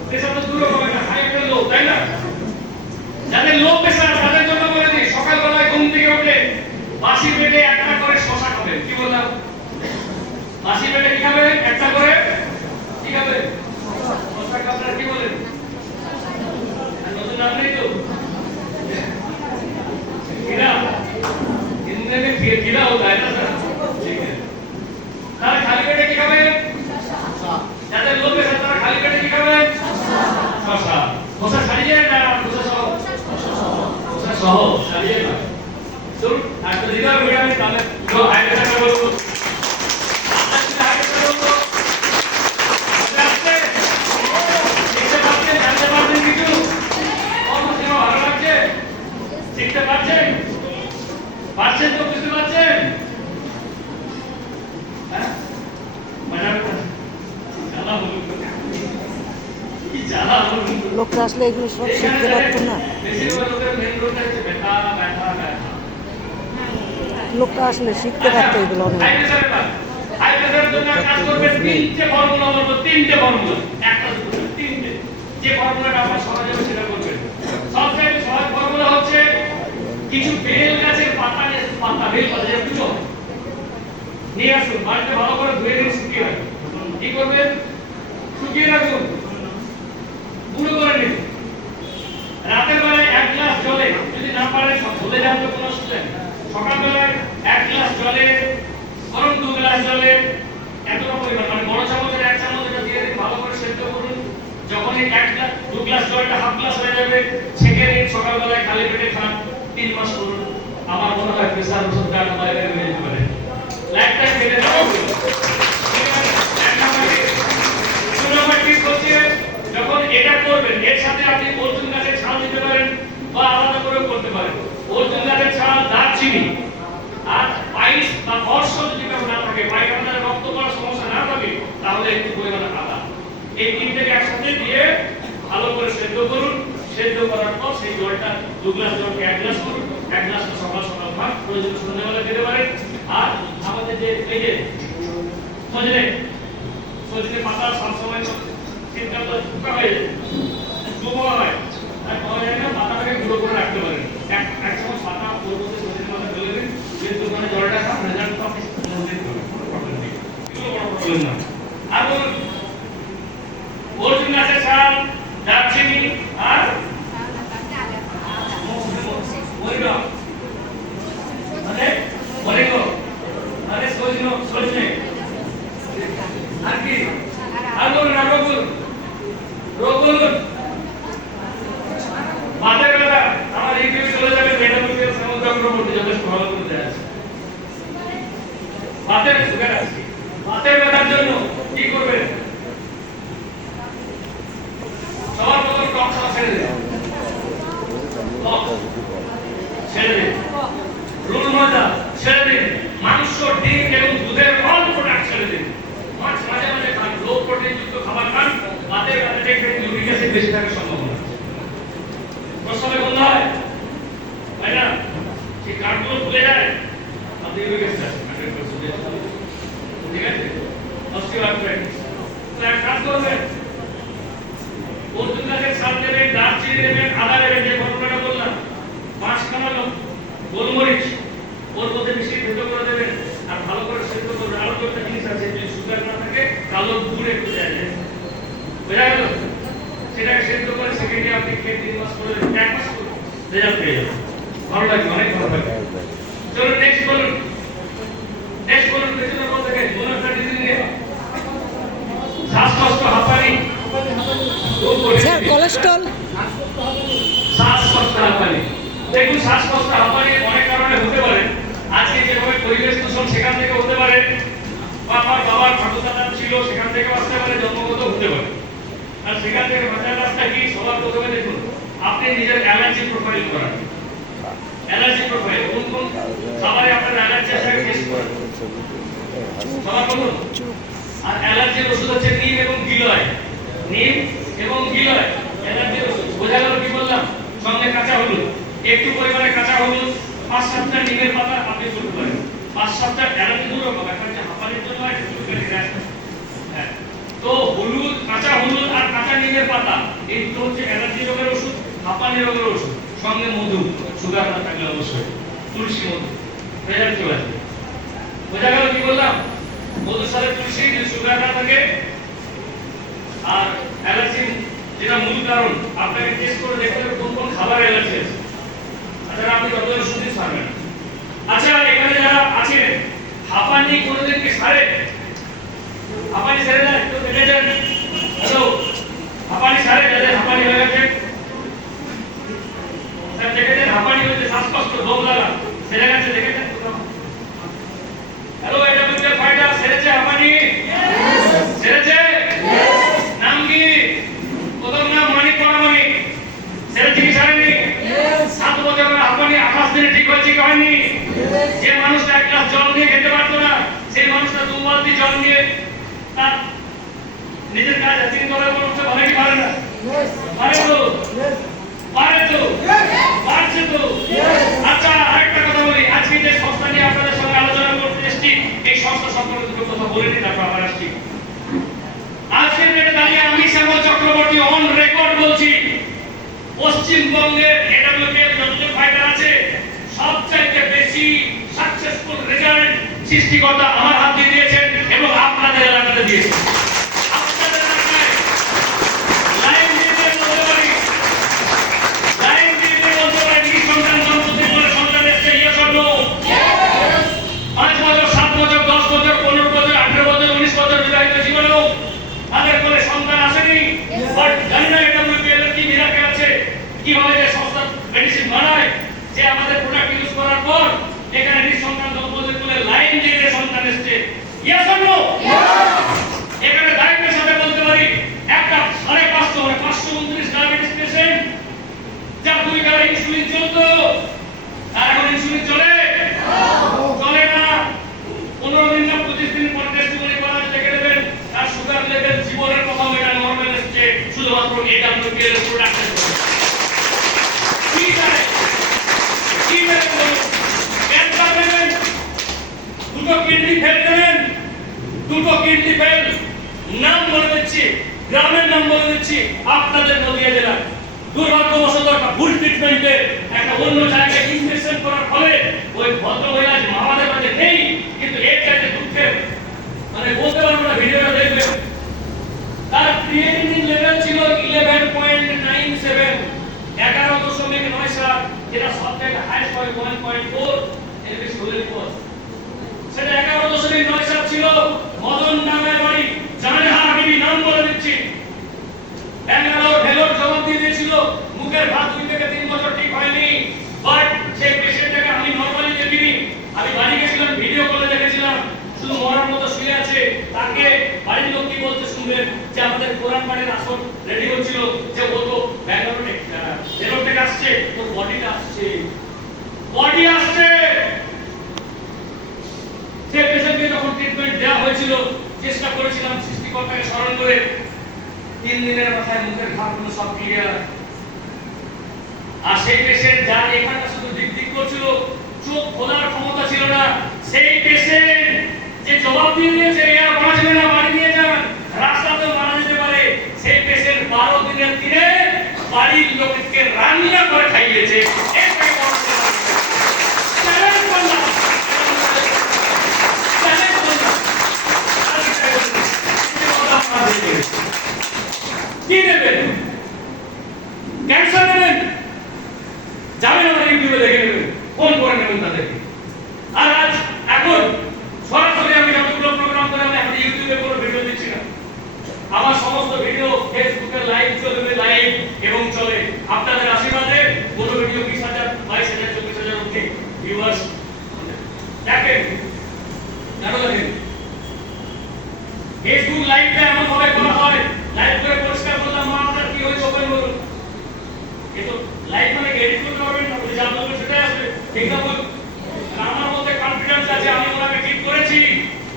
প্রেসার তো দূর হবে না, হাই একটা লো, তাই না? যাদের লো প্রেসার তাদের জন্য বলে দিই, সকালবেলায় ঘুম থেকে উঠে বাসি পেটে একটা করে শসা খাবেন। কি বললাম? বাসি পেটে কি খাবেন? একটা করে কি খাবেন? শসা খাবেন। কি বলেন? নতুন নাম নেই তো? কিরা হিন্দি में किरा होता है ना सर, ठीक है। তারা খালি পেটে কি খাবেন? শসা। যাদের লো প্রেসার তারা খালি পেটে কি খাবেন? শসা। শসা ছাড়িয়ে না শসা সহ? শসা সহ ছাড়িয়ে না। চলুন একটা দিন আর ভিডিও আমি তাহলে जो हाई प्रेशर का बोलो, अच्छा हाई प्रेशर बोलो, अच्छा देखते पाচ্ছেন, জানতে পারছেন কিছু? কোন সিনেমা ভালো লাগছে? শিখতে পারছেন? পারছেন তো, বুঝতে পারছেন? হ্যাঁ মজা করছেন? জ্বালা বলুন, কি জ্বালা বলুন। লোকটা আসলে এগুলো সব শিখতে পারতো না। বেশিরভাগ লোকের মেন রোডটা হচ্ছে ব্যথা ব্যথা ব্যথা। লোকটা আসলে শিখতে পারতো এগুলো অনেক। হাই প্রেসারের জন্য কাজ করবে 3টে ফর্মুলা বলবো, 3টে ফর্মুলা, একটা দুটো 3টে। যে ফর্মুলাটা আপনারা সহজে সেটা করবেন। সবচেয়ে সহজ ফর্মুলা হচ্ছে কিছু বেল গাছের পাতা বেল পাতা যেটা পুজো নিয়ে আসুন, বাড়িতে ভালো করে ধুয়ে দিন, শুকিয়ে রাখুন। কি করবেন? শুকিয়ে রাখুন, গুঁড়ো করে নিন। রাতের বেলায় 1 গ্লাস জলে, যদি না পারেন সব ভুলে যান তো কোনো অসুবিধা নেই, সকালবেলায় 1 গ্লাস জলে, গরম 2 গ্লাস জলে, এতটা পরিমাণ মানে বড় চামচের 1 চামচ এটা দিয়ে দিন, ভালো করে সেদ্ধ করুন। যখন এই 2 গ্লাস জলটা হাফ গ্লাস হয়ে যাবে, ছেঁকে নিন, সকালবেলায় খালি পেটে খান, 3 মাস করুন। আমার মনে হয় প্রেসার ওষুধটা বাইরে হয়ে যেতে পারে। লাইফ টাইম খেতে থাকুন। যখন এটা করবেন, এর সাথে আপনি অর্জুন গাছের ছাল করুন, সেদ্ধ করার পর সেই জলটা 2 গ্লাস জলকে 1 গ্লাস করুন, 1 গ্লাস সকাল সকাল খান, প্রয়োজন সন্ধ্যাবেলা খেতে পারেন। আর আমাদের যে এই যে সজনে পাতা সবসময় শীতকাল তো শুকা হয়ে যায়, শুকনো হয়, আর পাওয়া যায় না, পাতাটাকে গুঁড়ো করে রাখতে পারেন। এক চামচ পাতা ওর মধ্যে সজনে পাতা ঢেলে দিন, যে দোকানে জলটা খান, রেজাল্ট তো আপনি মন্দির করবেন, কোনো প্রবলেম নেই, এগুলো বড় প্রবলেম না। আর বলুন অর্জুন গাছের ছাল, দারচিনি আর মরিগম, সজনে আর কি, আর বলুন না, রোগ বলুন, মাথায় ব্যথা, আমার ইউটিউবে চলে যাবে, মেটাবলিক সমুদ্রবর্তী যথেষ্ট ভালো করে দেওয়া আছে। মাথায় সুগার আছে, মাথায় ব্যথার জন্য কি করবেন? সবার প্রথম টক খাওয়া ছেড়ে দিন, ছেড়ে দিন, রুল ময়দা ছেড়ে দিন, মাংস, ডিম এবং দুধের অল প্রোডাক্ট ছেড়ে দিন, মাছ মাঝে মাঝে খান, লো প্রোটিন যুক্ত খাবার খান, তাতে ইউরিক অ্যাসিড বেশি থাকার সম্ভাবনা আছে। প্রস্রাবে বন্ধ হয়, তাই না? সেই কার্ডগুলো ভুলে যায়, আপনি ইউরিক অ্যাসিড আছে, ঠিক আছে? অস্টিওআর্থ্রাইটিস, তো এক কাজ করবেন, অর্জুন গাছের ছাল দেবেন, দারচিনি দেবেন, আদা দেবেন, যে ঘটনাটা বললাম, 5 খানা গোলমরিচ ওর মধ্যে মিশিয়ে ভেতর করে দেবেন, আর ভালো করে সেদ্ধ করবেন। আরো একটা জিনিস আছে, যদি সুগার না থাকে কালো গুড় একটু দেওয়া যায়, বোঝা গেল? সেটাকে সেদ্ধ করে সেকেন্ডে আপনি খেয়ে 3 মাস করে 1 মাস করে রেজাল্ট পেয়ে যাবেন, ভালো লাগবে, অনেক ভালো লাগবে। চলুন নেক্সট বলুন, পেছনের মধ্যে থেকে কোন একটা ডিজিজ নিয়ে, শ্বাসকষ্ট, হাঁপানি, স্যার কোলেস্ট্রল, শ্বাসকষ্ট, হাঁপানি। দেখুন শ্বাসকষ্ট, হাঁপানি অনেক কারণে হতে পারে। আজকে যেভাবে পরিবেশ দূষণ, সেখান থেকে হতে পারে, বা আমার বাবার ঠাকুরদাদা ছিল সেখান থেকে আসতে পারে, জন্মগত হতে পারে। আর সেখান থেকে বাঁচার রাস্তা কি? সবার প্রথমে দেখুন আপনি নিজের অ্যালার্জি প্রোফাইল করান, অ্যালার্জি প্রোফাইল, কোন কোন খাবারে আপনার অ্যালার্জি আছে টেস্ট করেন, সবার বলুন। আর অ্যালার্জির ওষুধ হচ্ছে নিম এবং গিলয়, নিম এবং গিলয় অ্যালার্জির ওষুধ। বোঝা গেল কি বললাম? সঙ্গে কাঁচা হলুদ, একটু পরিমাণে কাঁচা হলুদ, 5-7টা নিমের পাতা আপনি তুলতে পারেন, 5-7টা অ্যালার্জি দূর হবে, একটা হচ্ছে হাঁপানির জন্য, একটা চুলকানি রাস্তা। হ্যাঁ, তো হলুদ, কাঁচা হলুদ আর কাঁচা নিমের পাতা, এই দুটো হচ্ছে অ্যালার্জি রোগের ওষুধ, হাঁপানি রোগের ওষুধ। সঙ্গে মধু, সুগার না থাকলে অবশ্যই তুলসী মধু, রেজাল্ট চলে আসবে। বোঝা গেল কি বললাম? মধুর সাথে তুলসী, যদি সুগার না থাকে। আর অ্যালার্জি যেটা মূল কারণ, আপনাকে টেস্ট করে দেখতে হবে কোন কোন খাবার অ্যালার্জি আছে। আচ্ছা, আপনি যতজন শুনতে পারবেন। আচ্ছা, এখানে যারা আছেন হাঁপানি কোনোদিন কি সারে? হাঁপানি সারে না? একটু দেখে যান। হ্যালো, হাঁপানি সারে? যাদের হাঁপানি হয়ে গেছে স্যার দেখেছেন? হাঁপানি হয়েছে, শ্বাসকষ্ট, দম লাগা, সেরে গেছে, দেখেছেন? হ্যালো, এটা বুঝতে ফায়দা সেরেছে হাঁপানি? সেরেছে? নাম কি? প্রথম নাম মানিক পরামানি, সেরেছে কি সারেনি? 7 বছরের হাঁপানি 28 দিনে ঠিক হয়েছে কি হয়নি? যে মানুষটা 1 গ্লাস জল নিয়ে খেতে পারতো না, সেই মানুষটা 2 বালতি জল নিয়ে তার নিজের কাজ তিনি করে করতে পারে কি পারে না? পারে তো? পারে তো? পারছে তো? আচ্ছা, আরেকটা কথা বলি, আজকে যে সংস্থা নিয়ে আপনাদের সঙ্গে আলোচনা করতে এসেছি, এই সংস্থা সম্পর্কে দুটো কথা বলে নিই, তারপর আবার আসছি। আজকের ডেটে দাঁড়িয়ে আমি শ্যামল চক্রবর্তী অন রেকর্ড বলছি, পশ্চিমবঙ্গের এডব্লিউকেএল যতজন ফাইটার আছে, সবচাইতে বেশি সাকসেসফুল রেজাল্ট সৃষ্টিকর্তা আমার হাত দিয়ে দিয়েছেন এবং আপনাদের এলাকাতে দিয়েছেন। আপনাদের এলাকায় লাইন দিয়ে বলতে পারি, লাইন দিয়ে বলতে পারি, নিঃসন্তান দম্পতি বলে সন্তান এসছে, ইয়েস অর নো? 5 বছর, 7 বছর, 10 বছর, 15 বছর, 18 বছর, 19 বছর বিবাহিত জীবনেও তাদের কোলে সন্তান আসেনি। বাট জানি না এডব্লিউকেএল এর কি মিরাকেল আছে, কিভাবে যে সংস্থা মেডিসিন বানায়, যে আমাদের প্রোডাক্ট ইউজ করার পর এখানে নিঃসন্তান দম্পতির কোলে লাইন দিয়ে সন্তান এসছে, ইয়েস অর নো? এখানে দায়িত্বের সাথে বলতে পারি, একটা 550 মানে 529 ডায়াবেটিস পেশেন্ট, যার 2 বেলা ইনসুলিন চলতো, তার এখন ইনসুলিন চলে? চলে না। 15 দিন না 25 দিন পর টেস্টিমনি করা দেখে নেবেন তার সুগার লেভেল জীবনের প্রথম এটা নরমাল এসছে, শুধুমাত্র এডব্লিউকেএল এর প্রোডাক্ট কিডনি ফেল দেবেন, দুটো কিডনি ফেল, নাম বলে দিচ্ছি, গ্রামের নাম বলে দিচ্ছি, আপনাদের নদিয়া জেলা। দুর্ভাগ্যবশত একটা ভুল ট্রিটমেন্টে একটা অন্য জায়গায় ইনভেস্টমেন্ট করার ফলে ওই ভদ্রমহিলা যে আমাদের মাঝে নেই, কিন্তু এর চাইতে দুঃখের মানে বলতে পারবো না, ভিডিওটা দেখবে, তার ক্রিয়েটিনিন লেভেল ছিল 11.97, 11.97, যেটা সবথেকে হাইয়েস্ট হয় 1.4, এর বেশি হলে বিপদ। সেটা 11.97 ছিল। মদন নামের বাড়ি, জানেহার বিবি, নাম বলে দিচ্ছি, ব্যাঙ্গালোর ভেলোর জবাব দিয়ে দিয়েছিল, মুখের ভাত 2 থেকে 3 বছর ঠিক হয়নি, বাট সেই পেশেন্টটাকে আমি নরমালি দেখিনি, আমি বাড়ি গেছিলাম, ভিডিও কলে দেখেছিলাম, শুধু মরার মতো শুয়ে আছে। তাকে বাড়ির লোক কি বলতে শুনবেন যে আমাদের কোরআন বাড়ির আসর রেডি হচ্ছিল, যে ও তো ব্যাঙ্গালোর ভেলোর থেকে আসছে, ওর বডিটা আসছে, বডি আসছে। সেই পেশেন্টকে যখন ট্রিটমেন্ট দেওয়া হয়েছিল, চেষ্টা করেছিলাম সৃষ্টিকর্তাকে স্মরণ করে, 3 দিনের মাথায় মুখের ভাবগুলো সব ক্লিয়ার। আর সেই পেশেন্ট যার এখানটা শুধু দিক দিক করছিল, চোখ খোলার ক্ষমতা ছিল না, সেই পেশেন্ট যে জবাব দিয়ে দিয়েছে এরা বাঁচবে না, বাড়ি নিয়ে যান, রাস্তাতেও মারা যেতে পারে, সেই পেশেন্ট 12 দিনের দিনে বাড়ির লোককে রান্না করে খাইয়েছে। এটাই বড় চ্যালেঞ্জ করলাম, চ্যালেঞ্জ করলাম। কি দেবেন? ক্যান্সার দেবেন? যাবেন আমার ইউটিউবে দেখে নেবেন, ফোন করে নেবেন তাদেরকে। আর আজ এখন সরাসরি আমি যতগুলো প্রোগ্রাম করে আমি এখন ইউটিউবে কোনো ভিডিও দিচ্ছি না, আমার সমস্ত ভিডিও ফেসবুকে লাইভ চলবে, লাইভ এবং চলে। আপনাদের আশীর্বাদে কোনো ভিডিও 20,000, 22,000, 24,000 অবধি ভিউয়ার্স দেখেন, জানো দেখেন। ফেসবুক লাইভটা এমন ভাবে করা হয়, লাইভ করে পরিষ্কার করলাম, মা আপনার কি হয়েছে ওপেন বলুন, কিন্তু লাইভ মানে এডিট করতে পারবেন না, যা বলবেন সেটাই আসবে, ঠিক না বলুন? আমার মধ্যে কনফিডেন্স আছে, আমি ওনাকে ঠিক করেছি,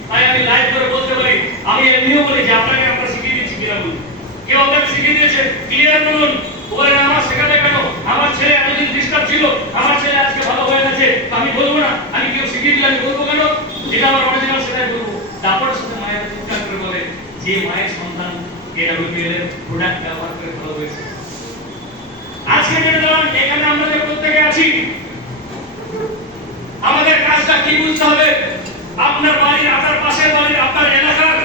তাই আমি লাইভ করে বলতে পারি। আমি এমনিও বলি যে আপনাকে আমরা শিখিয়ে দিচ্ছি কিনা বলুন, কেউ আপনাকে শিখিয়ে দিয়েছে, ক্লিয়ার বলুন। বলে না আমার শেখাতে কেন, আমার ছেলে এতদিন ডিস্টার্ব ছিল, আমার ছেলে আজকে ভালো হয়ে গেছে, আমি বলবো না, আমি কেউ শিখিয়ে দিলে আমি বলবো কেন? যেটা আমার অরিজিনাল সেটাই বলবো। তারপরে সাথে মায়ের চিৎকার করে বলে যে মায়ের সন্তান AWPL এর প্রোডাক্ট ব্যবহার করে ভালো হয়েছে। আজকে এখানে আমরা যে প্রত্যেকে আছি, আমাদের কাজটা কি বুঝতে হবে, আপনার বাড়ির, আপনার পাশের বাড়ির, আপনার এলাকার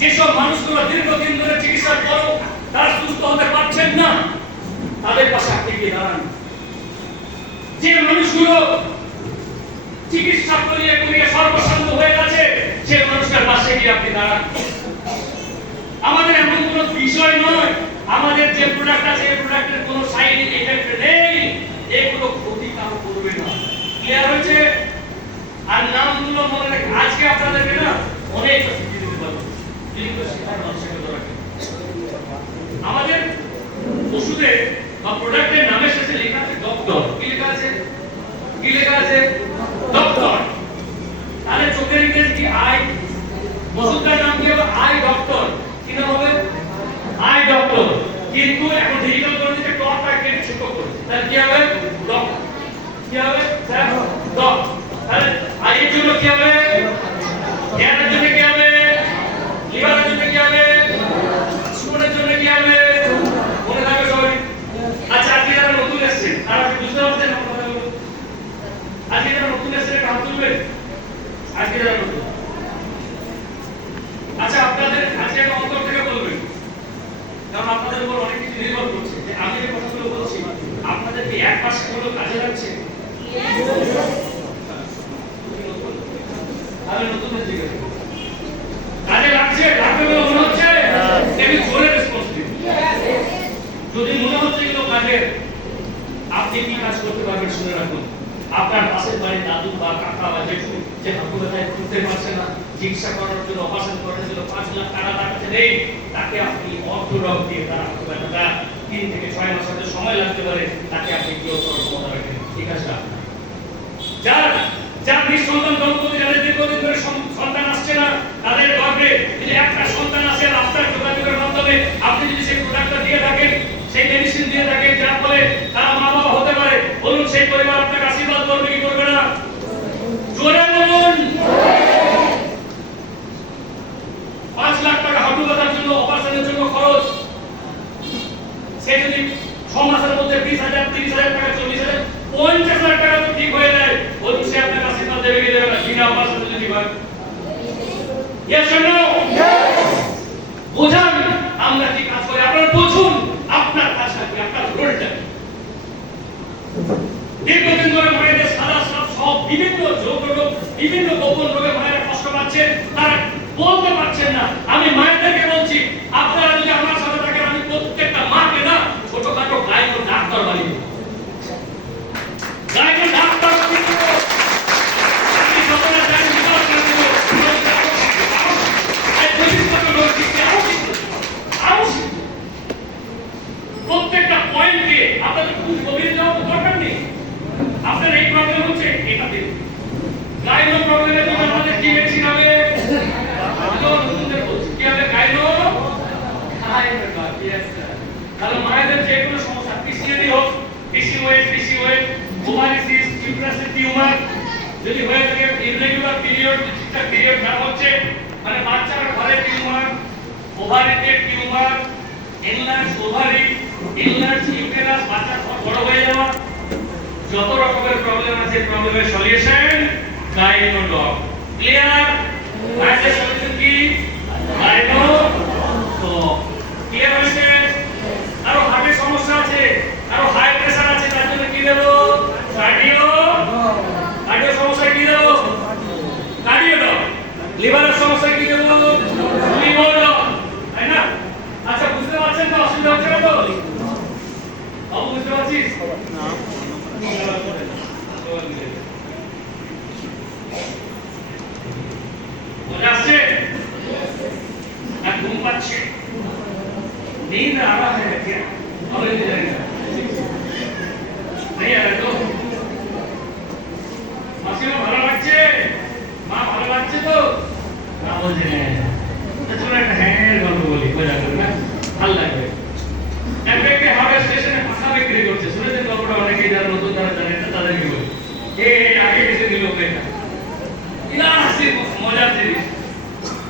যেসব মানুষগুলো দীর্ঘদিন ধরে চিকিৎসার পরও তারা সুস্থ হতে পারছেন না, তাদের পাশে আপনি গিয়ে দাঁড়ান। যে মানুষগুলো চিকিৎসা করিয়ে করিয়ে সর্বশান্ত হয়ে গেছে, সেই মানুষটার পাশে গিয়ে আপনি দাঁড়ান। আমাদের এমন কোনো বিষয় নয়, আমাদের যে প্রোডাক্ট আছে এই প্রোডাক্টের কোনো সাইড ইফেক্ট নেই, এগুলো ক্ষতি কারো করবে না। ক্লিয়ার হয়েছে? আর নামগুলো মনে রাখেন, আজকে আপনাদেরকে না অনেক শিখিয়ে দিতে পারবো, কিন্তু সেটার মানুষকে রাখেন। আমাদের ওষুধে বা প্রোডাক্টের নামের শেষে লেখা আছে ডক্টর। কি লেখা আছে? কি লেখা আছে? ডক্টর। তাহলে চোখের ইংরেজি কি? আই। ওষুধটার নাম কি হবে? I doctor. কি নাম হবে? I doctor. কিন্তু এখন ডিজিটাল করে দিতে ডক্টর কেটে ছোট করে, তাহলে কি হবে? ডক। কি হবে স্যার? ডক। তাহলে আই এর জন্য কি হবে? এর জন্য কি হবে? লিভারের জন্য কি হবে? সুগারের জন্য কি হবে? মনে থাকবে সবাই। আচ্ছা, আজকে যারা নতুন এসেছেন তারা বুঝতে পারছেন আমার কথাগুলো? আজকে যারা নতুন এসেছেন হাত তুলবেন। আজকে যারা নতুন, আচ্ছা আপনাদের আজকে একটা অন্তর থেকে বলবেন, কারণ আপনাদের উপর অনেক কিছু নির্ভর করছে, যে আমি যে কথাগুলো বলছি আপনাদের কি এক মাস হলো কাজে লাগছে? তাহলে নতুন হচ্ছে কাজে লাগছে, লাগবে বলে মনে হচ্ছে, তেমনি জোরে রেসপন্স দিন। যদি মনে হচ্ছে এগুলো কাজের, আপনি কি কাজ করতে পারবেন শুনে রাখুন। আপনার পাশের বাড়ির দাদু বা কাকা বা জেঠু যে হাঁটু ব্যথায় ঘুরতে পারছে না, চিকিৎসা করার জন্য, অপারেশন করার জন্য 5 লাখ টাকা তার কাছে নেই, তাকে আপনি অর্থোডক দিয়ে তার হাঁটু ব্যথাটা 3 থেকে 6 মাস হতে সময় লাগতে পারে, তাকে আপনি কি করার ক্ষমতা রাখেন? ঠিক আছে? যার নিঃসন্তান দম্পতি, যাদের দীর্ঘদিন ধরে সন্তান আসছে না, তাদের গর্ভে যদি একটা সন্তান আসে, আপনার যোগাযোগের মাধ্যমে আপনি যদি সেই প্রোডাক্টটা দিয়ে থাকেন, সেই মেডিসিন দিয়ে থাকেন, যার ফলে তারা মা বাবা হতে পারে, বলুন সেই পরিবার আপনাকে আশীর্বাদ করবে কি করবে না? জোরে বলুন। বলছে 20,000 30,000 টাকা 40,000 50,000 টাকা তো ঠিক হয়ে যায় বলুন সে আপনার কাছে না দেবে কি দেবে না বিনা আমার সাথে যদি হয় yes or no বোঝান আমরা কি কাজ করি আপনারা বুঝুন আপনার কাজটা কি আপনার রোলটা কি দীর্ঘদিন ধরে মায়েদের সাদা সাপ সব বিভিন্ন যোগ রোগ বিভিন্ন গোপন রোগে মায়েরা কষ্ট পাচ্ছে তারা বলতে পারছেন না আমি মায়েদেরকে বলছি আপনারা যদি আমার সাথে থাকেন আমি প্রত্যেকটা মাকে না ছোটখাটো গাইনো ডাক্তার বানিয়ে দেব গাইনো ডাক্তার বানিয়ে দেব আমি যতটা জানি বিকাশ করে দেব এই প্রতিষ্ঠাকে লোক দিতে আরো প্রত্যেকটা পয়েন্টে আপনাদের খুব গভীরে যাওয়ার দরকার নেই আপনার এই প্রবলেম হচ্ছে এটা দেখুন গাইনো প্রবলেমের জন্য আমাদের কি মেডিসিন হবে কি হবে গাইনো তাহলে মায়েদের যে কোনো সমস্যা পিসিওডি হোক পিসিওএস ওভারি সিস্ট ইউট্রাসের টিউমার যদি হয়ে থাকে ইররেগুলার পিরিয়ড ঠিকঠাক পিরিয়ড না হচ্ছে মানে বাচ্চার ঘরে টিউমার ওভারিতে tumour enlarge ovary enlarge uterus বাচ্চা বড় হয়ে যাওয়া যত রকমের প্রবলেম আছে প্রবলেমের সলিউশন গাইনো ডগ ক্লিয়ার মায়েদের সলিউশন কি গাইনো তো ক্লিয়ার হয়েছে আরো হার্টের সমস্যা আছে আরো হাই প্রেসার আছে তার জন্য কি দেব কার্ডিও সমস্যা কি দেব কার্ডিও ডগ লিভারের সমস্যা কি দেব লিভার ডগ তাই না আচ্ছা বুঝতে পারছেন তো অসুবিধা হচ্ছে না তো বুঝতে পারছিস না মজা আসছে না ঘুম পাচ্ছে नींद आ रहा है क्या अभी नहीं आ रहा तो মাসিমা ভালো লাগছে মা ভালো লাগছে তো না বলছে চলো একটা হ্যাঁ গল্প বলি মজা করে না ভালো লাগবে একটা হাওড়া স্টেশনে পাখা বিক্রি করছে শুনেছেন গল্পটা অনেকেই যারা নতুন যারা জানেন না তাদেরকে বলি আগে এসে দিল এটা ইনা হাসি মজার জিনিস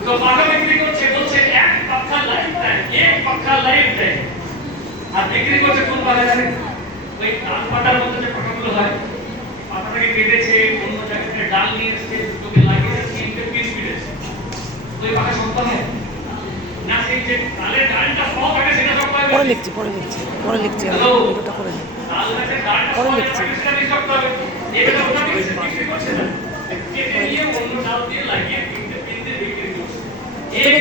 তো পাখা বিক্রি করছে বলছে এক পাখা লাইফ টাইম আর বিক্রি করছে কোন পাখা জানেন ওই কান পাতার মধ্যে যে পাখাগুলো হয় পাখাটাকে কেটেছে অন্য জায়গা থেকে ডাল নিয়ে এসে দুটোকে লাগিয়ে তিনটে পিস পিটেছে ওই পাখা সব পাবে না সেই যে তালের ডালটা সব থাকে সেটা সব পাবে পরে লিখছি ভিডিওটা করে নিই পরে লিখছি এটা ওটা বিক্রি করছে না কেটে নিয়ে অন্য ডাল দিয়ে লাগিয়ে তিনটে বিক্রি করছে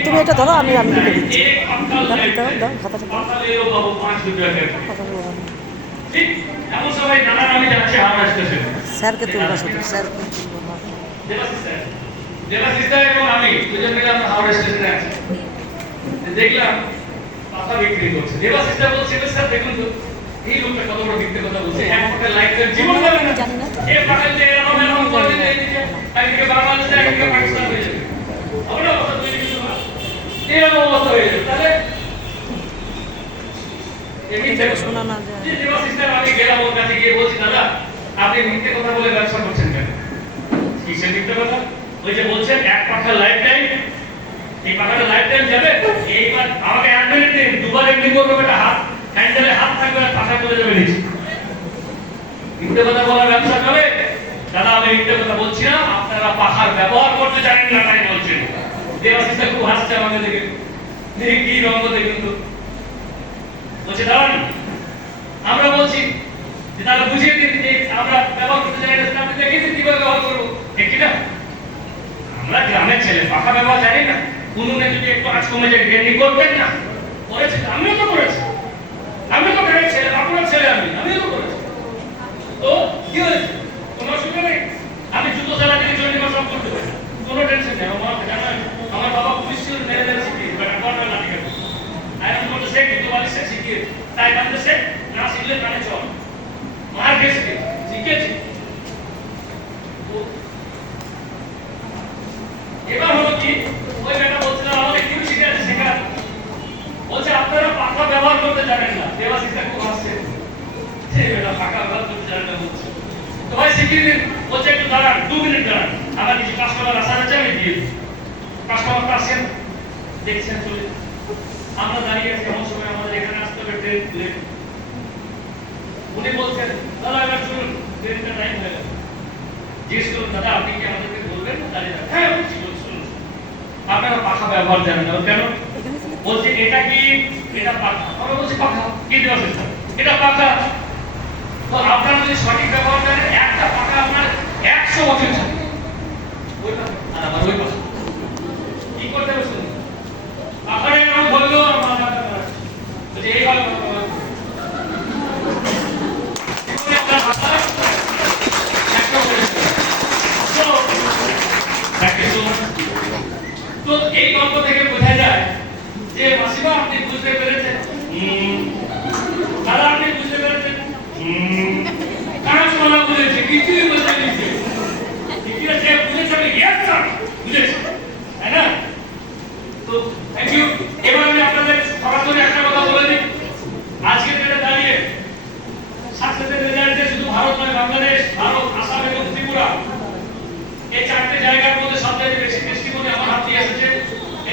তুমি এটা ধরো আমি লিখে দিচ্ছি দাও খাতাটা ঠিক এমন সবাই নানান আমি যাচ্ছি হাওড়া স্টেশনে স্যারকে তুলবা শুধু স্যার দেবাশিস এবং আমি দুজন মিলে আমরা হাওড়া স্টেশনে আছি দেখলাম পাতা বিক্রি করছে দেবাশিস বলছিল স্যার দেখুন তো এই লোকটা কত বড় মিথ্যে কথা বলছে এক ফোঁটা লাইফ জীবন যাবে না এই পাগল যে এরকম করে দিলে একদিকে বাংলাদেশ একদিকে পাকিস্তান হয়ে যাবে আমরা কথা তৈরি কিছু না এরকম অবস্থা হয়ে যাবে তাহলে শোনা না যে দেবাশিস আমি গেলাম ওর কাছে গিয়ে বলছি দাদা আপনি মিথ্যে কথা বলে ব্যবসা করছেন কেন কিসের মিথ্যে কথা ওই যে বলছেন এক পাখা লাইফ টাইম এই পাখাটা লাইফ টাইম যাবে এইবার আমাকে এক মিনিট দিন দুবার এমনি করবো একটা হাত হ্যান্ডেলে হাত থাকবে আর পাখা চলে যাবে নিচে মিথ্যে কথা বলা ব্যবসা করে দাদা আমি মিথ্যে কথা বলছি না আপনারা পাখার ব্যবহার করতে জানেন না তাই বলছেন দেবাশিস খুব হাসছে আমাকে দেখে কি রঙ দেখুন তো বলছে দাঁড়ান আমরা বলছি যে তারা বুঝিয়ে দিন যে আমরা ব্যবহার করতে জানি না আপনি দেখিয়ে দিন কিভাবে ব্যবহার করবো ঠিক না আমরা গ্রামের ছেলে পাখা ব্যবহার জানি না উনুনে যদি একটু আঁচ কমে যায় গ্রেন্ডি করবেন না করেছে আমিও তো করেছি আমি তো গ্রামের ছেলে আপনার ছেলে আমিও তো করেছি তো কি হয়েছে কোনো অসুবিধা নেই আমি জুতো চালা থেকে চলে যাবো সব করতে পারি কোনো টেনশন নেই আমার বাবা পুলিশ ছিল মেরে মেরে শিখিয়ে আমার লাঠি কাটে I am going to say jুতো বালি সে শিখিয়ে তাই কান্দে সে না শিখলে কানে চল মার খেয়েছে শিখিয়েছি এবার হলো কি ওই মেয়েটা বলছিল আমাকে কি শিখিয়েছে শেখা বলছে আপনারা পাখা ব্যবহার করতে জানেন না দেবাশিসটা খুব হাসছে সে মেয়েটা পাখা ব্যবহার করতে জানেন না বলছে তো ভাই শিখিয়ে দিন বলছে একটু দাঁড়ান 2 মিনিট দাঁড়ান আমার কিছু কাস্টমার আসা আছে আমি দিয়ে কাস্টমারটা আসেন দেখছেন চলে আমরা দাঁড়িয়ে আছি এমন সময় আমাদের এখানে আসতে হবে ট্রেন লেট উনি বলছেন দাদা এবার শুনুন ট্রেনটা টাইম হয়ে গেল। জিজ্ঞেস করুন দাদা আপনি কি আমাদেরকে বলবেন না দাঁড়িয়ে থাকবেন? হ্যাঁ বলছি শুনুন আপনারা পাখা ব্যবহার জানেন না কেন? বলছে এটা কি এটা পাখা। আমরা বলছি পাখা কি দেওয়া এটা পাখা। তো আপনারা যদি সঠিক ব্যবহার করেন একটা পাখা আপনার 100 বছর থাকে। ওই পাখা আর আমার ওই পাখা কি করতে হবে শুনুন। পাখাটা এরকম বললো আর মাথা বলছে এইভাবে তো এই গল্প থেকে বোঝা যায় যে মাসিমা আপনি বুঝতে পেরেছেন, দাদা আপনি বুঝতে পেরেছেন, কাজ বলা বুঝেছে কিছুই বলতে দিচ্ছে ঠিক আছে বুঝেছে আমি ইয়েস স্যার বুঝেছি তাই না? তো থ্যাংক ইউ। এবার আমি আপনাদের সরাসরি একটা কথা বলে দিই। আজকে যেটা দাঁড়িয়ে সাকসেসের রেজাল্টে শুধু ভারত নয় বাংলাদেশ, ভারত, আসাম এবং ত্রিপুরা এই চারটে জায়গার মধ্যে সবচেয়ে বেশি টেস্টিমনি আমার হাত দিয়ে এসেছে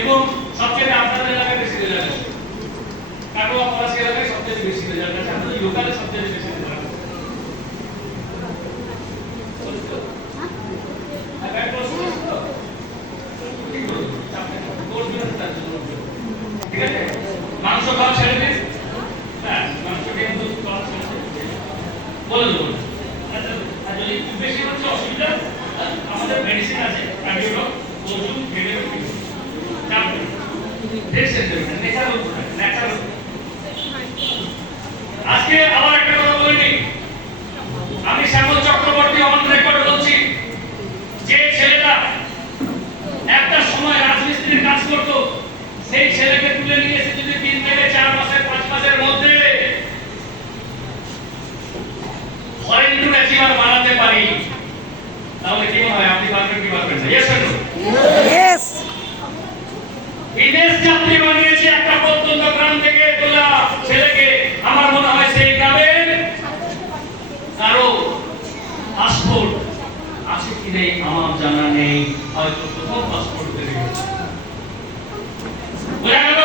এবং সবচেয়ে আপনাদের এলাকায় বেশি রেজাল্ট আছে। কাটোয়া ফরাসি এলাকায় সবচেয়ে বেশি রেজাল্ট আছে, আমাদের লোকালে সবচেয়ে বেশি রেজাল্ট আছে। ঠিক আছে মাংস খাওয়া ছেড়ে দিন। হ্যাঁ মাংস কিন্তু খাওয়া ছেড়ে দিন বলে দেবো। আচ্ছা আর যদি খুব বেশি হচ্ছে অসুবিধা আমাদের মেডিসিন আছে কার্ডিওলগ ওষুধ খেলে চাপ ন্যাচারাল। আজকে আবার একটা কথা বলে নিই। আমি শ্যামল চক্রবর্তী অন রেকর্ড বলছি যে ছেলেটা একটা সময় রাজমিস্ত্রির কাজ করত সেই ছেলেকে তুলে নিয়ে এসে যদি 3 থেকে 4 মাসের 5 মাসের মধ্যে ফরেন টু অ্যাচিভার বানাতে পারি তাহলে কি মনে হয় আপনি পারবেন কি পারবেন না? Yes or no? ইয়েস। বিদেশ যাত্রী বানিয়েছে একটা প্রত্যন্ত গ্রাম থেকে তোলা ছেলেকে। আমার মনে হয় সেই গ্রামের কারো পাসপোর্ট আছে কি নেই আমার জানা নেই, হয়তো প্রথম পাসপোর্ট পেয়ে গেছে। বোঝা গেল?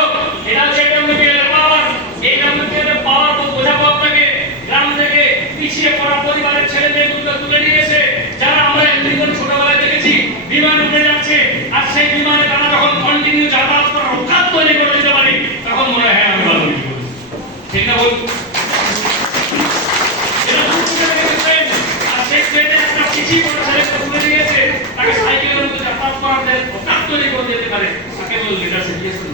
এটা হচ্ছে এডব্লিউপিএল এর পাওয়ার। এডব্লিউপিএল এর পাওয়ার বোঝাবো আপনাকে। গ্রাম থেকে পিছিয়ে পড়া পরিবারের ছেলে মেয়েগুলোকে তুলে নিয়ে এসে যারা আমরা জীবন ছোটবেলায় দেখেছি বিমান উঠে যাচ্ছে আর সেই বিমানে তারা যখন কন্টিনিউ যাতায়াত করার অভ্যাস তৈরি করে দিতে পারি তখন মনে হয় হ্যাঁ আমি ভালো কিছু করেছি। ঠিক না বল? এটা আর সেই ট্রেনে একটা পিছিয়ে পড়া ছেলেকে তুলে নিয়ে এসে তাকে সাইকেলের মধ্যে যাতায়াত করার অভ্যাস তৈরি করে দিতে পারে তাকে বল লিডারশিপ দিয়েছে।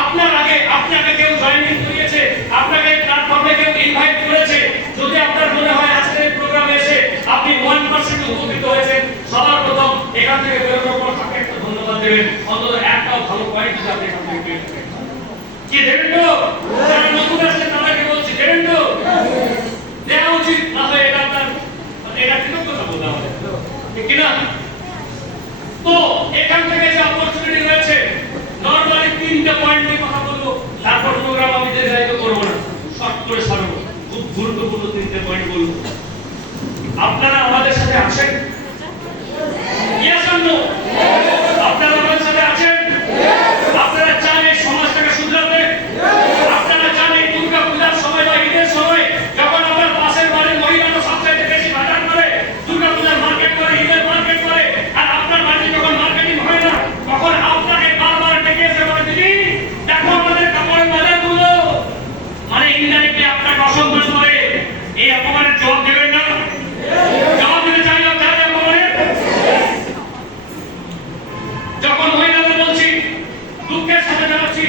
আপনার আগে আপনাকে কেউ জয়েনিং করিয়েছে, আপনাকে প্ল্যাটফর্মে কেউ ইনভাইট করেছে, যদি আপনার মনে হয় আজকের এই প্রোগ্রামে এসে আপনি 1% উপকৃত হয়েছেন সবার প্রথম এখান থেকে বেরোনোর পর তাকে একটা ধন্যবাদ দেবেন। অন্তত একটাও ভালো পয়েন্ট যদি আপনি এখান থেকে পেয়ে থাকেন কি দেবেন তো? যারা নতুন আসছেন তাদেরকে বলছি দেবেন তো? দেওয়া উচিত না হয় এটা আপনার এটা কৃতজ্ঞতা বলতে হবে ঠিক কিনা? তো এখান থেকে যে অপরচুনিটি রয়েছে নরমালি 3টা পয়েন্ট নিয়ে কথা বলবো, তারপর প্রোগ্রাম আমি দীর্ঘায়িত করব না, শর্ট করে সারবো। খুব গুরুত্বপূর্ণ 3টে পয়েন্ট বলবো। আপনারা আমাদের সাথে আছেন? Yes or no? আপনারা আমাদের সাথে আছেন? আপনারা চান এই সমাজটাকে শুধরাতে? আপনারা চান এই দুর্গা পূজার সময় বা ঈদের সময় যখন আমরা পাশের বাড়ির মহিলারা সবচেয়ে বেশি বাজার করে, দুর্গা পূজার মার্কেট করে, ঈদের মার্কেট করে, আর আপনার বাড়িতে যখন মার্কেটিং হয় না তখন আপনাকে বারবার ডেকে এসে বলে দিদি দেখো আমাদের কাপড়ের বাজারগুলো, মানে ইনডাইরেক্টলি আপনাকে অসম্মান করে, এই অপমানের জবাব দেবেন না? জবাব দিতে চাই না চাই অপমানের? যখন মহিলাদের বলছি দুঃখের সাথে জানাচ্ছি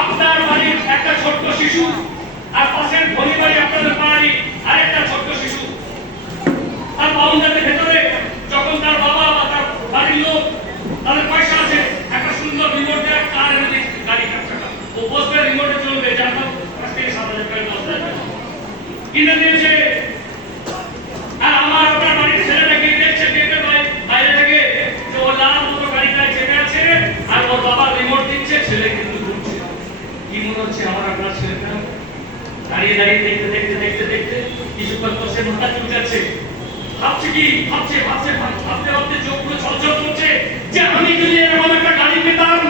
আপনার বাড়ির একটা ছোট্ট শিশু আর পাশের ধনী বাড়ি আপনাদের বাড়ি আরেকটা ছোট্ট শিশু, তার বাউন্ডারির ভেতরে যখন তার বাবা বা তার বাড়ির লোক তাদের পয়সা আছে একটা সুন্দর রিমোট দেয় কার এনে দিচ্ছে গাড়ি টাকা ও বসবে রিমোটে চলবে যার দাম 5,000 থেকে 7,000 টাকা 10,000 কিনে দিয়েছে। আর আমার আপনার বাড়ির ছেলেটাকে দেখছে গেটের বাইরে থেকে যে ও লাল মতো গাড়িটায় চেপে আছে আর ওর বাবা রিমোট দিচ্ছে, ছেলে কিন্তু ঘুরছে। কি মনে হচ্ছে আমার আপনার ছেলেটা দাঁড়িয়ে দাঁড়িয়ে দেখতে দেখতে দেখতে দেখতে কিছুক্ষণ পর সে মাথা চুলকাচ্ছে, ভাবছে কি ভাবতে ভাবতে চোখগুলো ছলছল করছে যে আমি যদি এরকম একটা গাড়ি পেতাম